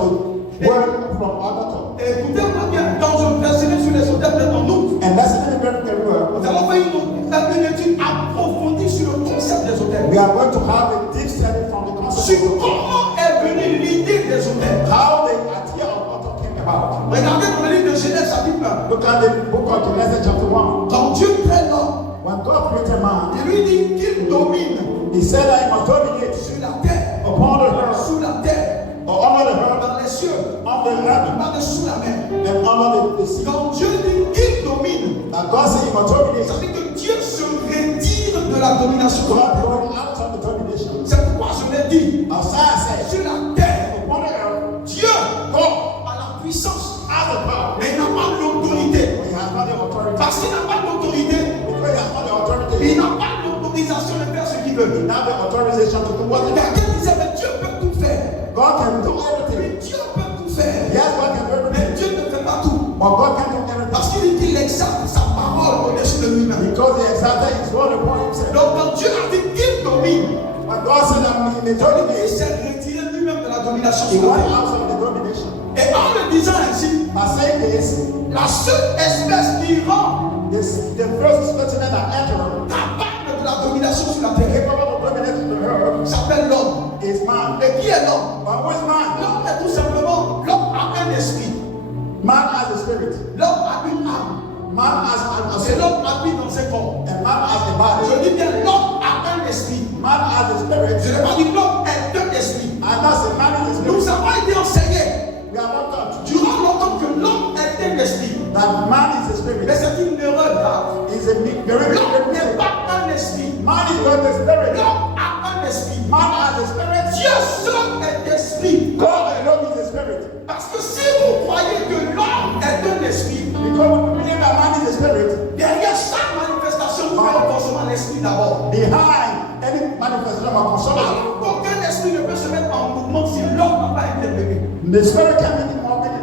the world from altar. Écoutez-moi bien, quand je présenterai sur les autels devant nous, And that's the very word. nous allons faire une étude approfondie sur le concept des autels. We are going to have a deep study from the concept Sur of altar. comment est venue l'idée des autels. How the idea of altar came about. Regardez dans le livre de Genèse chapitre 1. Look at the book of Genesis chapter 1. Quand Dieu crée l'homme, When God created man, il lui dit qu'il domine He said that He must dominate sur la terre, upon the earth, sous la terre, or under the earth, dans les cieux, on the earth, pas de sous la mer. and under the sea. Quand Dieu dit qu'il domine, Now God said He must dominate. ça veut dire que Dieu se retire de la domination. God going out of the domination. C'est pourquoi je l'ai dit, Isaiah said, sur la terre, upon the earth, Dieu God a la puissance, has the power, mais il n'a pas l'autorité. but He has not the authority. Parce qu'il n'a pas l'autorité, Because He has not the authority, il n'a pas l'autorisation de faire ce qu'il veut. He has the authorization to do what He wants. Quelqu'un disait, mais Dieu peut tout faire. God can do Mais everything. Dieu peut tout faire. Yes, God can do Mais everything, Dieu ne fait pas tout. but God can do everything. Parce qu'il exalte sa parole au-dessus de lui-même. Because He exalted His word upon Himself. Donc quand Dieu a dit qu'il domine, When God said that He may il dominate, s'est retiré lui-même de la domination He sur la went terre. out of the domination. Et en le disant ainsi, By saying this, la seule espèce qui rend the first specimen that entered, capable de la domination sur la terre capable of dominating the earth, s'appelle l'homme. is man. Et qui est l'homme? But who is man? L'homme est tout simplement, l'homme a un esprit. Man has a spirit. L'homme a une âme. Man has a Et soul. l'homme habite dans ses corps. And man has a body. Je dis bien, l'homme a un esprit. Man has a spirit. Je n'ai pas dit l'homme est un esprit. And that's a man is a Nous spirit. avons été enseignés We are not taught durant longtemps que l'homme est un esprit. that man is a spirit. Mais c'est une erreur grave. Is a very L'homme big n'est mistake. pas un esprit. Man is not a spirit. L'homme a un esprit. Man has a spirit. Dieu seul est esprit. God alone is a spirit. Parce que si vous croyez que l'homme est un esprit, Because we believe that man is a spirit, derrière chaque manifestation, vous avez forcément l'esprit d'abord. behind any manifestation of consolation, Alors, aucun esprit ne peut se mettre en mouvement si l'homme n'a pas été béni. the spirit can be moving.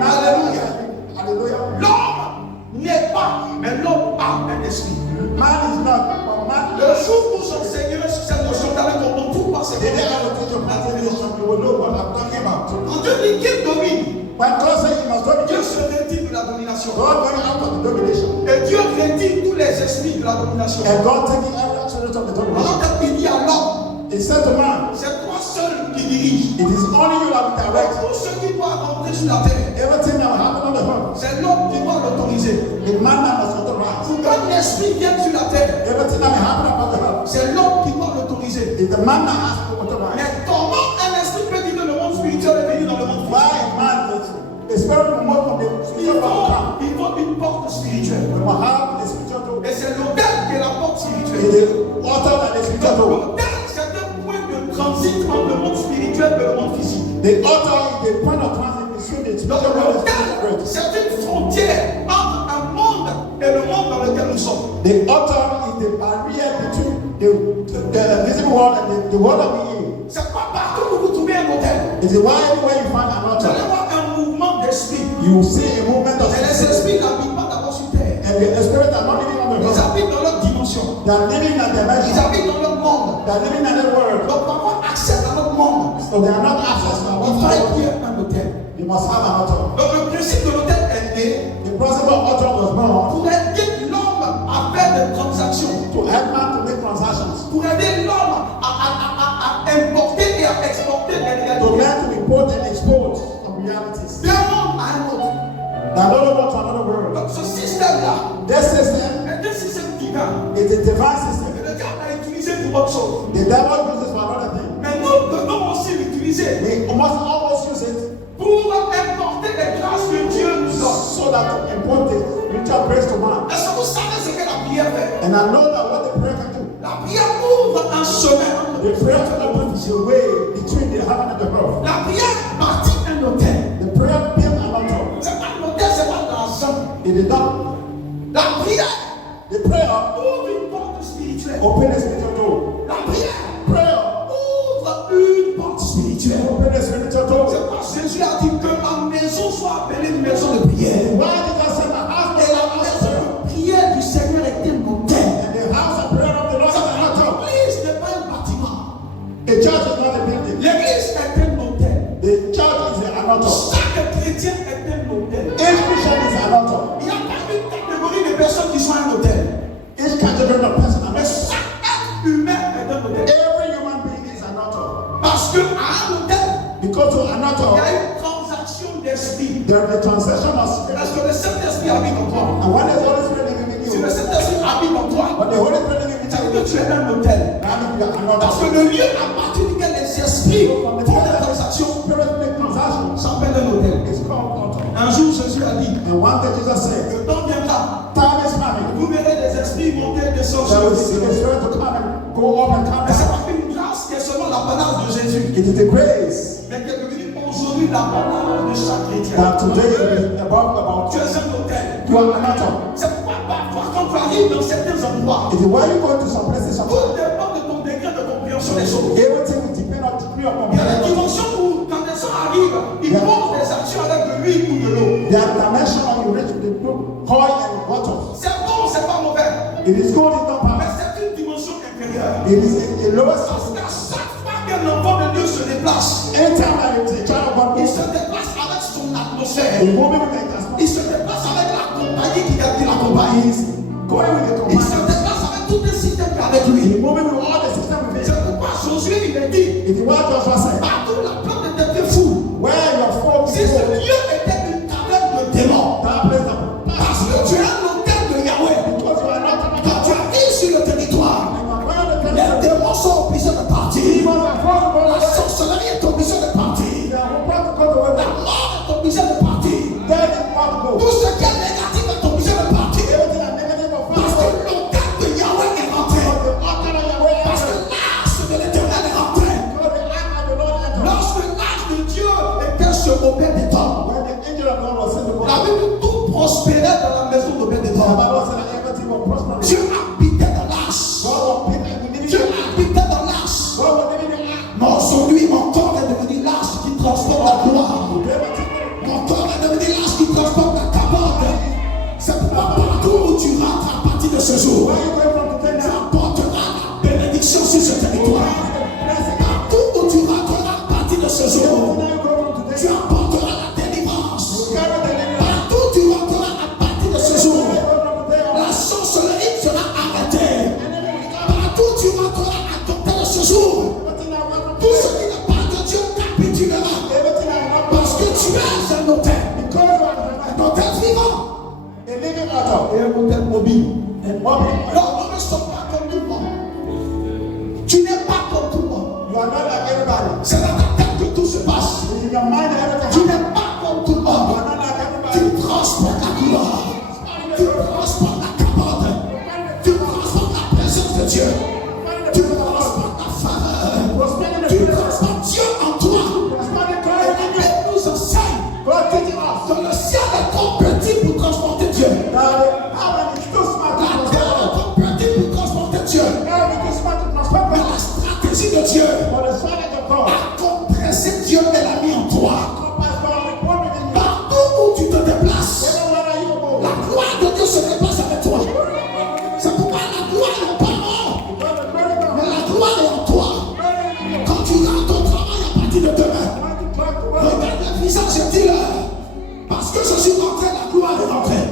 Hallelujah. Hallelujah. L'homme n'est pas, mais l'homme a un esprit. Man is not, but man Le jour où j'enseignerai sur cette notion, vous allez comprendre pourquoi c'est They vrai. didn't have to teach your translation. You will know what I'm talking about. Quand Dieu dit qu'il domine, When God says you must Dieu dominate, se retire de la domination. God going out of the domination. Et Dieu retire tous les esprits de la domination. And God taking every spirit of the domination. Alors qu'il dit à l'homme, He said to man, c'est toi seul qui dirige. it is only you that will direct Tout ce qui doit rentrer sur la terre, everything that will happen on the earth. c'est l'homme qui doit l'autoriser. The man that must authorize. Pour qu'un esprit vienne sur la terre, Everything that will happen upon the earth. c'est l'homme qui doit l'autoriser. It's the man that has to authorize. Mais comment un esprit peut quitter le monde spirituel et venir dans le monde Why physique? a man is the spirit will move from the spiritual background. Il faut une porte spirituelle. We will have the spiritual door. Et c'est l'autel qui est la porte It spirituelle. is the altar that the spiritual door. L'autel, c'est un point de transit entre le monde spirituel et le monde physique. The altar is the point of transit between the Donc spiritual world and the l'autel, spirit. c'est une frontière entre un monde et le monde dans lequel nous sommes. The altar is the barrier between the visible world and the world that we in. C'est pas partout où vous trouvez un hôtel. Is it why anywhere you find an Vous allez altar, voir un mouvement d'esprit. you will see a movement of Mais les spirit. esprits n'habitent pas d'abord sur terre. And the spirit are not living on the Ils earth. habitent dans leur dimension. They are living in a Ils dimension. habitent dans leur monde. They are living in a world. Donc pour avoir accès à notre monde, So they are not access to our il fallait altar. qu'il y ait un hôtel. You must have an altar. Donc le principe de l'hôtel est né The principle of altar was born pour aider l'homme à faire des transactions. to help man to make transactions. Pour aider l'homme à importer et à exporter des To réalités. learn to report and export of realities. D'un monde à un autre. Another world to another world. Donc ce système-là This system est un système divin. is a divine system. Et le diable l'a utilisé pour autre chose. The devil uses for another thing. Mais nous devons aussi l'utiliser We must almost use it pour importer les grâces que Dieu nous donne. so that to import the spiritual grace to man. Est-ce que vous savez ce que la prière fait? And I know that what the prayer can do. La prière ouvre un chemin entre The prayer opens the way between the heaven and the earth. la prière bâtit un hôtel. The prayer builds an altar. C'est pas un hôtel, c'est pas de l'argent. It is not. La prière The prayer ouvre une porte spirituelle. opens the spiritual door. La prière Prayer ouvre une porte spirituelle. opens the spiritual door. C'est pas Jésus a dit que ma maison soit appelée une maison de prière? Why did God send a house Et la maison de prière du Seigneur est un hôtel. and the house of prayer of the Lord is an altar? L'église n'est pas un bâtiment. A church is not a building. L'église est un hôtel. The church is an altar. Chaque chrétien est un hôtel. Each Christian is an altar. Il n'y a pas une catégorie de personnes qui sont un hôtel. Each category of person an Mais altar. chaque être humain est un hôtel. Every human being is an altar. Parce qu'à un hôtel, Because to an il y a altar, une transaction d'esprit. there is a transaction of spirit. Parce que le Saint-Esprit habite en toi. And when the Holy Spirit living in Si you, le Saint-Esprit habite en toi, when the Holy Spirit living ça veut dire in que tu you, es un hôtel. now you are an Parce que altar. le lieu à partir duquel les esprits font des transactions Spirit make transaction. s'appelle un hôtel. It's called altar. Un jour, Jésus a dit, And one day Jesus said, le temps viendra, time is coming. vous verrez des esprits monter et descendre There sur will vous. see the Spirit to come and go up and come Mais c'est down. pas une grâce qui est seulement l'apanage de Jésus, It is the grace mais qui est devenue aujourd'hui l'apanage de chaque chrétien. that today is about Tu es un hôtel. you are an altar. C'est pourquoi parfois quand tu arrives dans certains endroits, It is why you go to some places tout sometimes. dépend de ton degré de compréhension des choses. Everything will depend on the degree of Il y a des comprehension. dimensions où quand les gens arrivent, ils posent des actions avec de l'huile ou de l'eau. There are dimensions when you reach the oil and water. C'est bon, c'est pas mauvais, It is good, it's not mais bad. c'est une dimension inférieure. It is a lowest. Parce qu'à chaque fois qu'un enfant de Dieu se déplace, Anytime that it is a child of God, il se déplace avec son atmosphère. the woman will make us Il se déplace avec la compagnie qui l'accompagne. He is going with the Il se command. déplace avec tout un système qui est avec lui. The woman with all the system with it. C'est pourquoi Josué il a dit, It is what Joshua said. partout la plante était fou. Where your folk Si is ce going, lieu était une caverne de démons, that place of parce que tu es un hôtel de Yahweh, because you are not quand tu arrives sur le territoire, les démons sont obligés de partir. La sorcellerie est obligée de partir. La mort est obligée de partir. Tout ce qui est négatif est obligé de partir. Parce que l'hôtel de Yahweh est rentré. Parce que l'arche de l'éternel est rentré. Lorsque l'arche de Dieu était sur Obed-Édom, la Bible dit tout prospérait dans la maison d'Obed-Édom. Dieu habitait dans l'arche. Dieu habitait dans l'arche. Mais aujourd'hui, mon corps est devenu l'arche qui transporte la gloire. Mon corps est devenu l'arche qui transporte la cabane. C'est pourquoi partout où tu rentres à partir de ce jour, tu apporteras la bénédiction sur ce territoire. Partout où tu rentreras à partir de ce jour, tu apporteras la délivrance. Partout où tu rentreras à partir de ce jour, la sorcellerie sera arrêtée. Partout où tu rentreras à compter de ce jour, tout ce qui n'est pas de Dieu capitulera. Parce que tu es un hôtel. Un hôtel vivant. Et un hôtel mobile. Non, nous ne sommes pas comme tout le monde. Tu n'es pas comme tout le monde. C'est dans ta tête que tout se passe. Tu n'es pas comme tout le monde. Tu transportes la gloire. Tu transportes la cabane. Tu transportes la présence de Dieu. Tu transportes la faveur. Tu transportes Dieu en toi. Et la Bible nous enseigne que le ciel est trop petit pour transporter Dieu. La terre est trop petite pour transporter Dieu. Mais la stratégie de Dieu a compressé Dieu et l'a mis en toi. Partout où tu te déplaces, la gloire de Dieu se déplace avec toi. C'est pourquoi la gloire n'est pas mort, mais la gloire est en toi. Quand tu rentres au travail à partir de demain, regarde le visage et dis-leur, parce que je suis rentré, la gloire est rentrée.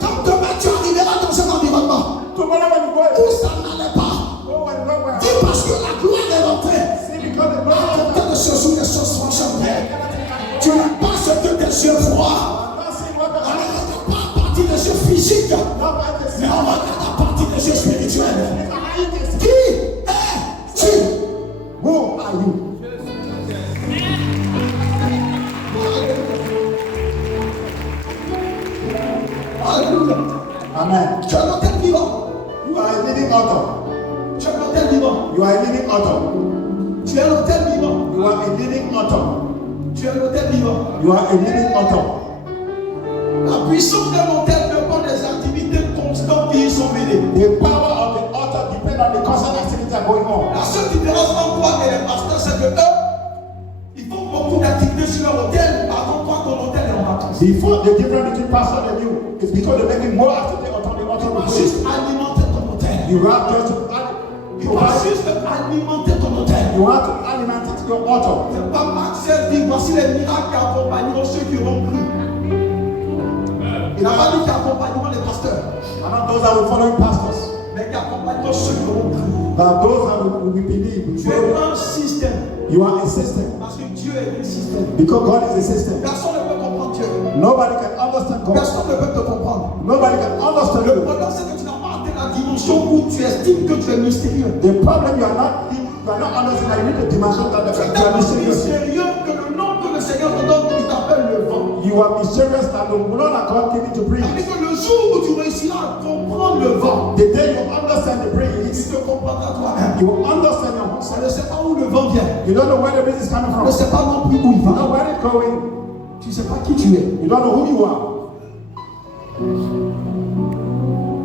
Quand demain tu arriveras dans un environnement où ça n'allait pas, dis parce que la gloire est rentrée. À compter de ce jour, les choses vont changer. Tu n'as pas ce que tes yeux voient. On ne regarde pas à partir des yeux physiques, mais on regarde à partir des yeux spirituels. Qui es-tu? Who are you? Alléluia. Amen. Tu es un hôtel vivant. You are a living altar. Tu es un hôtel vivant. You are a living altar. Tu es un hôtel vivant. You are a living altar. Tu es un hôtel vivant. You are a living altar. La puissance d'un hôtel dépend des activités constantes qui y sont menées. The power of the altar depends on the constant activities that are going on. La seule différence entre toi et les pasteurs, c'est que eux, ils font beaucoup d'activités sur leur hôtel avant toi ton hôtel différence. Before the difference between pastor and you is because they're making more activity on the altar. Tu vas juste alimenter ton hôtel. You have just to Tu vas juste alimenter ton hôtel. You have to aliment your altar. C'est pas Marcel dit voici les miracles qui accompagneront ceux qui auront cru. Il n'a pas dit qui accompagneront les pasteurs, And not those that will follow pastors, mais qui accompagneront ceux qui auront cru. but those that will believe. Tu es un système. You are a system. Parce que Dieu est un système. Because God is a system. Personne ne peut comprendre Dieu. Nobody can understand God. Personne ne peut te comprendre. Nobody can understand Le you. problème, c'est que tu n'as pas atteint la dimension où tu estimes que tu es mystérieux. The problem you are not understanding. You need the dimension that Tu es you are tellement mysterious. mystérieux que le nom que le Seigneur te donne, il t'appelle le vent. You are mysterious and the blood that God gave you to breathe. C'est-à-dire que le jour où tu réussiras à comprendre le vent, The day you understand the il breeze, te comprendra toi-même. you will understand your own Tu self. ne sais pas où le vent vient. You don't know where the breeze is coming Tu from. ne sais pas non plus où il You don't know va. where it's going. Tu ne sais pas qui tu es. You don't know who you are.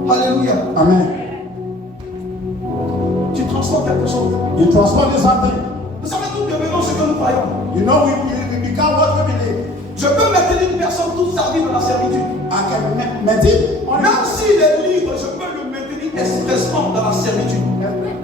Alléluia. Amen. Tu transformes quelque chose. You transform into something. Vous savez, nous devenons ce que nous croyons. You know we become what we believe. Je peux maintenir une personne toute sa vie dans la servitude. I can maintain. Même s'il est libre, je peux le maintenir expressement dans la servitude.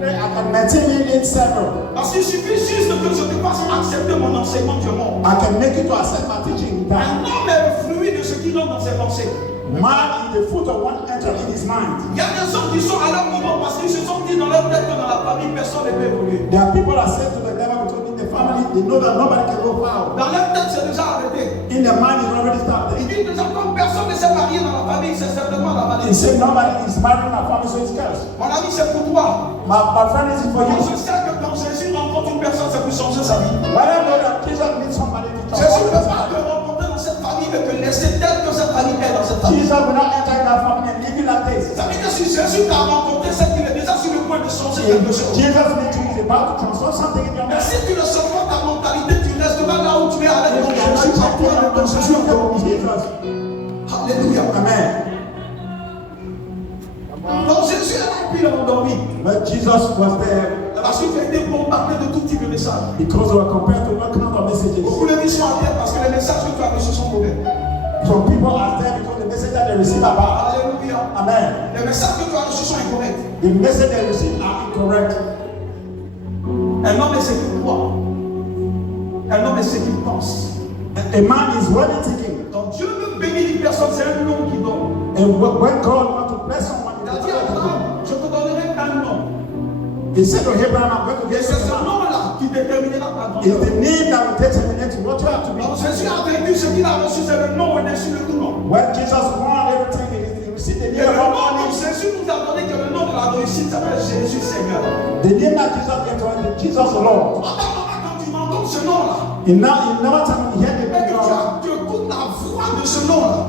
I can maintain it in several. Parce qu'il suffit juste que je te fasse accepter mon enseignement du monde. I can make you to accept my teaching. Un homme est le fruit de ce qu'il a dans ses pensées. Man is the fruit of what entered in his mind. Il y a des gens qui sont à leur moment parce qu'ils se sont dit dans leur tête que dans la famille, personne ne peut évoluer. There are people that say to the devil because in the family they know that nobody can go far. Dans leur tête, c'est déjà arrêté. In their mind, it's already started. Ils disent déjà comme personne ne s'est marié dans la famille, c'est certainement la He maladie. said nobody is married in our family, so it's cursed. Mon ami, c'est pour toi. My friend, is it for Je you? sais que quand Jésus rencontre une personne, ça peut changer sa vie. When I know that Jesus needs somebody to Jésus ne peut transform pas te rencontrer dans cette famille et te laisser tel que cette famille est dans cette famille. Jesus will not enter in our family and leave you like this. Ça veut dire que si Jésus t'a rencontré, c'est qu'il est déjà sur le point de changer If quelque chose. Jesus needs you, he's about to transform something in your Mais life. si tu ne changes pas ta mentalité, tu resteras là où tu es avec ton Jésus, avec ton Jésus endormi. Jesus. Alléluia. Amen. Donc Jésus est là et puis il est endormi. But Jesus was there Parce qu'il a été bombardé de tout type de messages. because we were compared to what kind of messages. Beaucoup de gens sont à terre parce que les messages que tu as reçus sont mauvais. Some people are there because the message that they receive are bad. Alléluia. Amen. Les messages que tu as reçus sont incorrects. The message they receive are incorrect. Un homme est ce qu'il croit. Un homme est ce qu'il pense. A man is what he's thinking. Quand Dieu veut bénir une personne, c'est un nom qui donne. And when God wants to bless someone, Il a dit à Abraham, je te donnerai un nom. he said to Abraham, I'm going to Et give c'est you ce a man. nom-là qui déterminera ta It's grandeur. the name that will determine what you have to be. Donc Jésus a vaincu ce qu'il a reçu, c'est le nom au-dessus de tout nom. When Jesus won everything, he received the Et name le of nom all que names. Jésus nous a donné, que le nom de la réussite s'appelle Jésus Seigneur. The name that Jesus gave to us is Jesus the Lord. Quand tu rencontres ce nom-là, In now time we hear the et que God, tu écoutes la voix de ce nom-là,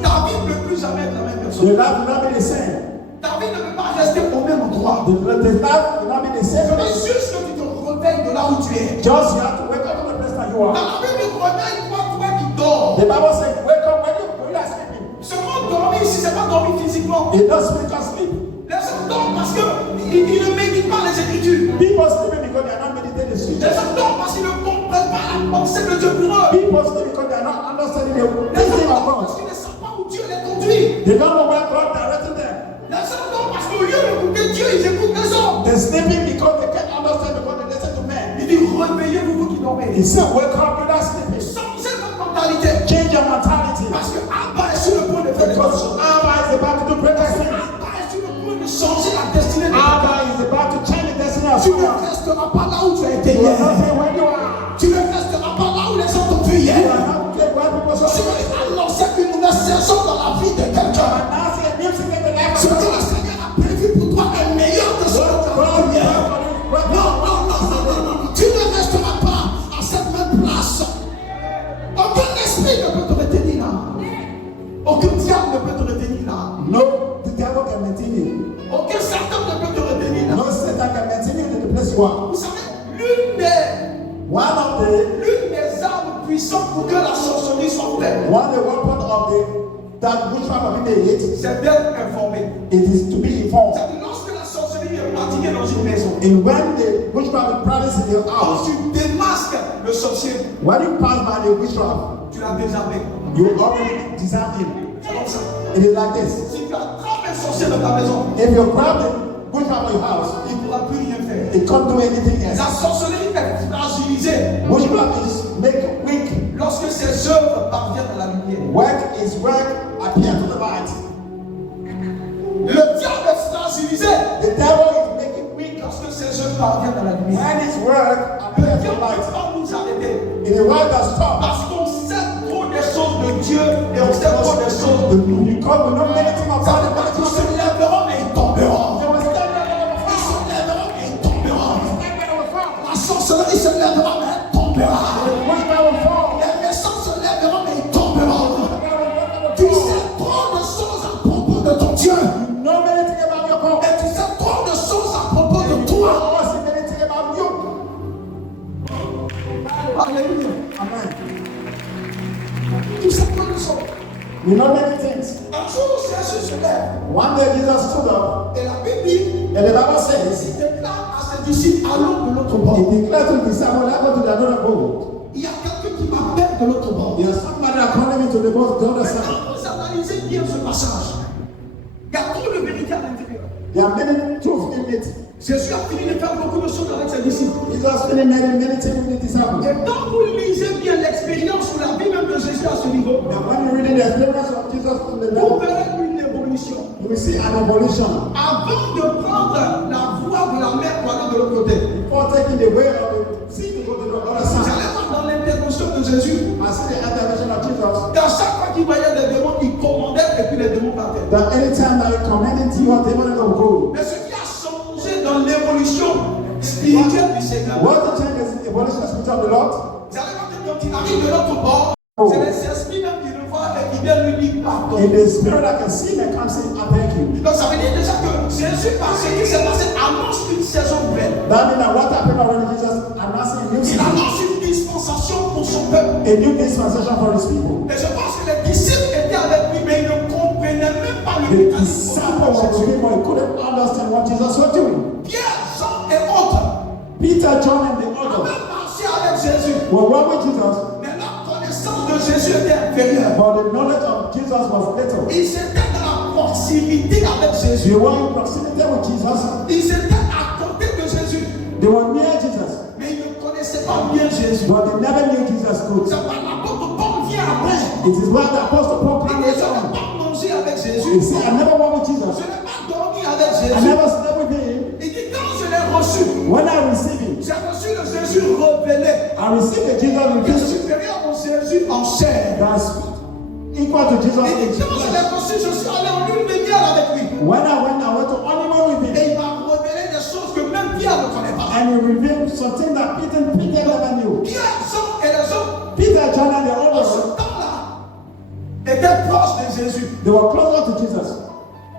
ta vie ne peut plus jamais être la même the personne. life will not be the same. Ta vie ne peut pas rester au même endroit. The life will not be the Il same. faut juste que tu te réveilles de là où tu es. Just you have to wake up to the place that you Dans are. la Bible, réveille-toi, toi qui dors. The Bible says, wake up when you are sleeping. Ce mot dormir ici, c'est pas dormir physiquement. It does spiritual sleep. Les gens dorment parce qu'ils ne méditent pas les Écritures. People sleeping because they are not meditating the Les scriptures. gens dorment parce qu'ils ne comprennent pas la pensée de Dieu pour eux. People sleep because they are not understanding the Les gens thinking of dorment God. parce qu'ils ne savent pas où Dieu les conduit. They don't know where God directed them. Les gens dorment parce qu'au lieu d'écouter Dieu, ils écoutent les hommes. They're sleeping because they can't understand because they listen to men. Il dit réveillez-vous, vous qui dormez. He said, wake up, you're not sleeping. Changez votre mentalité. Change your mentality. Parce que Abba est sur le point de faire des Because choses. Abba is about to do greater things. Abba est sur le point de changer la destinée de Abba is about to change the destiny of Tu ne someone. resteras pas là où tu as été You will hier. not stay where you are. Tu ne resteras pas là où les gens t'ont vu You hier. will not stay where people Tu saw you. vas annoncer une nouvelle saison dans la vie de quelqu'un. And now see a new thing in the life Ce of que le God. Seigneur a prévu pour toi est meilleur que ce que tu as vu hier. Non. Tu ne resteras pas à cette même place. Aucun esprit ne peut te retenir là. Aucun diable ne peut te retenir là. No, the devil can maintain you. Aucun Satan ne peut te retenir là. No Satan can maintain you in the place you are. Vous savez, l'une des armes puissantes pour que la sorcellerie soit faite, One the weapon of that witchcraft of people hate, c'est d'être informé. it is to be informed. C'est-à-dire, lorsque la sorcellerie est pratiquée dans une maison, And when the witchcraft is practiced in your quand house, tu démasques le sorcier sorcier, When you pass by the witchcraft, tu l'as désarmé. you already disarm him. C'est comme ça. It is like this. Si tu attrapes un sorcier dans ta maison, If you grab the witchcraft in your house, il ne pourra plus rien faire. it can't do anything La else. sorcellerie est fragilisée Witchcraft is make weak. lorsque ses œuvres parviennent à la lumière. Work is work appear to the light. Le diable est fragilisé The devil is making weak lorsque ses œuvres parviennent à la lumière. when his work Le appears to diable the ne light. peut pas nous arrêter In a world that stops, parce qu'on sait trop des choses de Dieu et on sait trop des choses de nous. because we know many things about the body, Ils se lèveront et ils tomberont. they will stand there and Ils fall. se lèveront et ils tomberont. Stand there and fall. La sorcellerie se lèvera mais elle tombera. Witchcraft will fall. Les méchants se lèveront mais ils tomberont. Tu sais trop de choses à propos de ton Dieu. You know many things about your God. Et tu sais trop de choses à propos de You toi. also many things about you. Alléluia. Amen. Tu sais trop de choses. You know many things. Un jour, Jésus se lève. One day Jesus stood up, Et la Bible dit, and the Bible says, il déclare à ses disciples, allons de l'autre bord. he declared to the disciples, "I go to the other boat." Il y a quelqu'un qui m'appelle de l'autre bord. There's somebody that calling me to the boat, the other Mais side. quand vous analysez bien ce passage, il y a trop de vérité à l'intérieur. There are many truths in it. Jésus a fini de faire beaucoup de choses avec ses disciples. Jesus finished many things with the disciples. Et quand vous lisez bien l'expérience ou la vie même de Jésus à ce niveau, Now, when you read the experience of Jesus in the vous Bible, verrez une évolution. you will see an evolution. Avant de prendre la voie de la mer pour aller de l'autre côté, Before taking the way of the sea to go to the other vous side, allez voir dans l'intervention de Jésus, I see the intervention of Jesus. qu'à chaque fois qu'il voyait des démons, il commandait et puis les démons partaient. That anytime that you commanded to you, they want to go. Mais ce qui a changé dans l'évolution spirituelle du Seigneur, What the change is the evolution of the Spirit of the Lord. vous allez voir que quand il arrive de l'autre bord, c'est les esprits même qui le voient et qui viennent lui dire pardon. In the spirit I can see that comes in, I thank you. Donc ça veut dire déjà que Jésus, par ce qui s'est passé, annonce une saison nouvelle. That means that what happened already, Jesus announcing a new Il season, annonce une dispensation pour son peuple. a new dispensation for his people. Et je pense que les disciples étaient avec lui, mais ils ne comprenaient même pas le The mécanisme. disciples were with him, but he couldn't understand what Jesus was doing. Pierre, Jean et autres Peter, John, and the ont others même marché avec Jésus. were one with Jesus, Mais la connaissance de Jésus était inférieure. but the knowledge of Jesus was little. Ils étaient dans la proximité avec Jésus. They were in proximity with Jesus, Ils étaient à côté de Jésus. they were near Jesus, Mais ils ne connaissaient pas bien Jésus. but they never knew Jesus good. C'est pas l'apôtre Paul vient après. It is why the Apostle Paul Il came dit, je later n'ai on. pas mangé avec He Jésus. said, I never walked with Je Jesus. n'ai pas dormi avec I Jésus. never slept with him. Il dit, quand je l'ai reçu, When I received him, j'ai reçu le Jésus révélé. I received the Jesus Qui est revealed supérieur au Jésus en chair. that's equal to Jesus Il in dit, quand je l'ai flesh. reçu, je suis allé en lune de miel avec lui. When I went to honeymoon with him, Et il m'a révélé des choses que même Pierre ne connaît pas. and he revealed something that Peter never knew. Pierre, Jean et les autres, Peter, John, and the en ce others, temps-là, étaient proches de Jésus. they were closer to Jesus.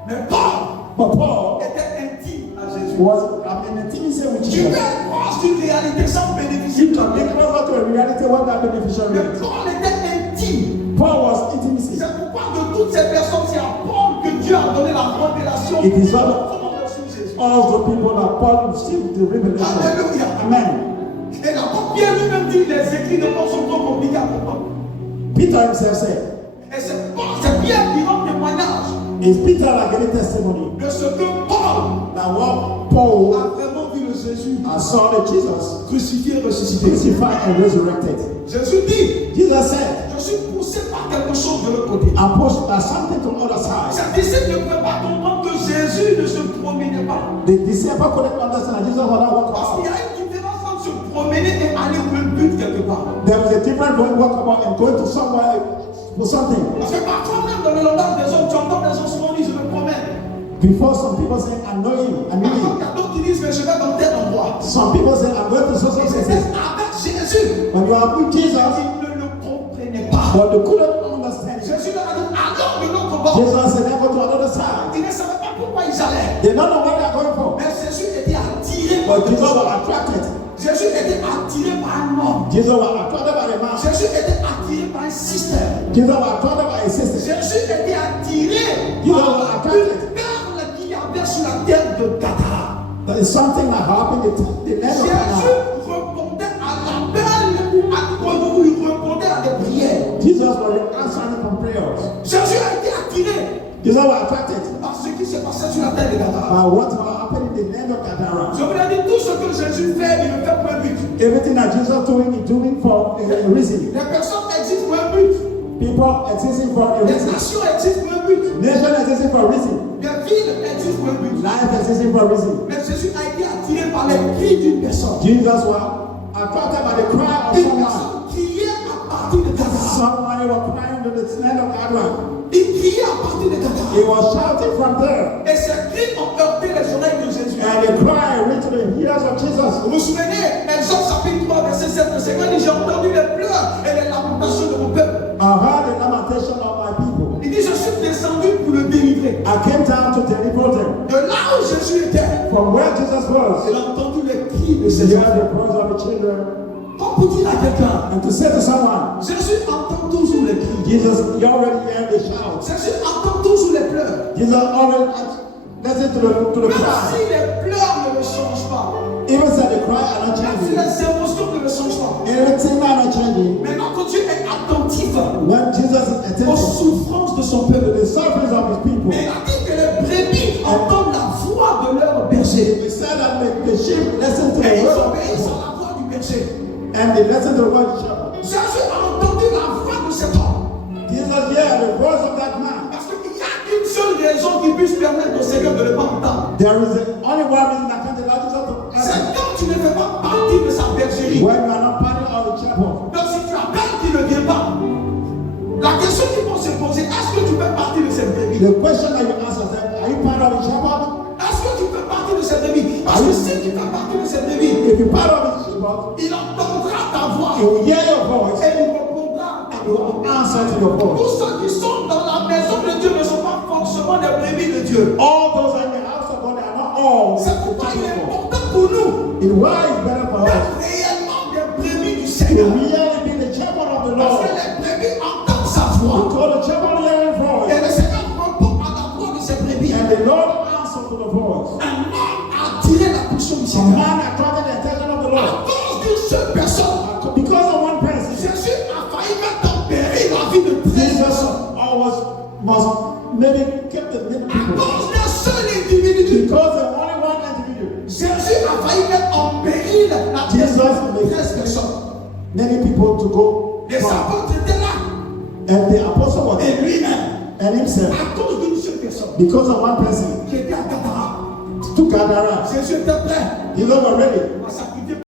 Mais Paul But Paul était intime à Jésus. was in intimacy with Tu peux Jesus. être proche d'une réalité sans bénéficier You de can be rien. closer to a reality when that beneficial Mais reality. Paul était intime. Paul was intimacy. C'est pourquoi de toutes ces personnes, c'est à Paul que Dieu a donné la révélation. It is all Comment reçu Jésus. of the people that Paul received the revelation. Alléluia. Amen. Et l'apôtre Pierre lui-même dit les écrits de Paul sont trop compliqués à comprendre. Peter himself said, Et c'est Pierre qui rend témoignage is Peter like any testimony de ce que Paul that what Paul a vraiment vu le Jésus saw the Jesus crucifié et ressuscité. crucified and resurrected. Jésus dit, Jesus said, je suis poussé par quelque chose de l'autre côté. I'm pushed by something to the other side. Ses disciples ne pouvaient pas comprendre que Jésus ne se promenait pas. The disciple couldn't understand that Jesus was not walking Parce qu'il y about. a une différence entre se promener et aller où un but quelque part. There was a difference going walk about and going to somewhere for something. Parce que parfois même dans le langage des hommes, tu entends des gens souvent dire je me promène. Before some people say, I know him, I know Il y him. a d'autres qui disent mais je vais dans tel endroit. Some people say, I'm going to so Et so c'était place. avec Jésus. When you are with Jesus, Ils ne le comprenaient pas. but they couldn't understand. Jésus leur a dit allons de l'autre bord. Jesus said, never to another side. Ils ne savaient pas pourquoi ils allaient. They don't know where they are going for. Mais Jésus était attiré par But quelque Jesus chose. was attracted. Jésus était attiré par un homme. Jesus was attracted by the man. Jésus était attiré par un système. Jesus was attracted by his sister. Jésus était attiré You know, par attracted. une perle qu'il y avait sur la terre de Gadara. There is something that happened in the land of Jésus Canaan. répondait à l'appel ou à boys. Jésus a été attiré Jesus was attracted par ce qui s'est passé sur la terre de Gadara. by what happened in the land of Gadara. Je vous l'ai dit, tout ce que Jésus fait, il le fait pour un but. Everything that Jesus doing, he's doing for a reason. Les personnes existent pour un but. People existing for a Les reason. nations existent pour un but. Nation existing for a reason. Les villes existent pour un but. Life existing for a reason. Mais Jésus a été attiré par les cris d'une personne. Jesus was attracted by the cry of Une someone. personne criait à partir de Gadara. Someone who was crying to the land of Gadara. Il criait à partir de Gadara. He was shouting from there. Et ces cris ont heurté les oreilles de Jésus. And the cry reached the ears of Jesus. Vous vous souvenez, Exode chapitre 3, verset 7, le Seigneur dit, j'ai entendu les pleurs et les lamentations de mon peuple. I heard the lamentation of my people. Il dit, je suis descendu pour le délivrer. I came down to deliver them. De là où Jésus était, From where Jesus il was, a entendu les cris de he ses heard enfants. the voice of the children. Comme pour dire à quelqu'un, And to say to someone, Jésus entend toujours les cris. Jesus, you already heard the shout. Jésus entend toujours les pleurs. Jesus already listen to the Même cry. si les pleurs ne le changent pas, Even said the cry are not même si changing. les émotions ne le changent pas, Everything are not changing. maintenant quand Dieu est attentif When Jesus is aux attentive souffrances de son to peuple, the sufferings of his people, mais il a dit que les brebis entendent la voix de leur berger. he said that the sheep listen to Et the ils word of obéissent God, à la voix du berger. and they listen to the word of shepherd. Jésus a entendu la voix de cet homme. Jesus heard the voice of that man. Parce qu'il y a une seule raison qui puisse permettre au Seigneur de ne pas entendre. There is only one reason that can allow Jesus to C'est answer. quand tu ne fais pas partie de sa bergerie. When you are not part of the chapel. Donc si tu appelles qui ne vient pas, la question qu'il faut se poser, est-ce que tu fais partie de cette brebis? The question that you ask yourself, are you part of the shepherd? Est-ce que tu fais partie de cette brebis? Parce que si tu fais partie de cette brebis, If you're part of the shepherd, il entendra ta voix he will hear your voice et il répondra à and ta he voix. will answer to your voice. Tous ceux qui sont dans la maison de Dieu ne sont pas forcément des brebis de Dieu. All those in the house of God, they are not all C'est the pourquoi il est shepherd. important pour nous It why is better for us d'être réellement des brebis du to Seigneur. really be the shepherd of the Parce Lord. que les brebis entendent sa voix. Because the shepherd hears his Et voice, le Seigneur répond à la voix de ses brebis. and the Lord answers to the voice. Un homme a attiré l'attention du A Seigneur. man attracted the attention of the À Lord. cause d'une seule personne, Because of one person, Jésus a failli mettre en péril la vie de 13 Jesus personnes. always must maybe kept the many À people. cause d'un seul individu, Because of only one individual, Jésus a failli mettre en péril la vie Jesus de 13 personnes. many people to go Les far. apôtres étaient là. And the apostle was Et lui-même, and himself, à cause d'une seule personne because of one person, qui était à Gadara, to Gadara. Jésus était prêt Jesus was ready à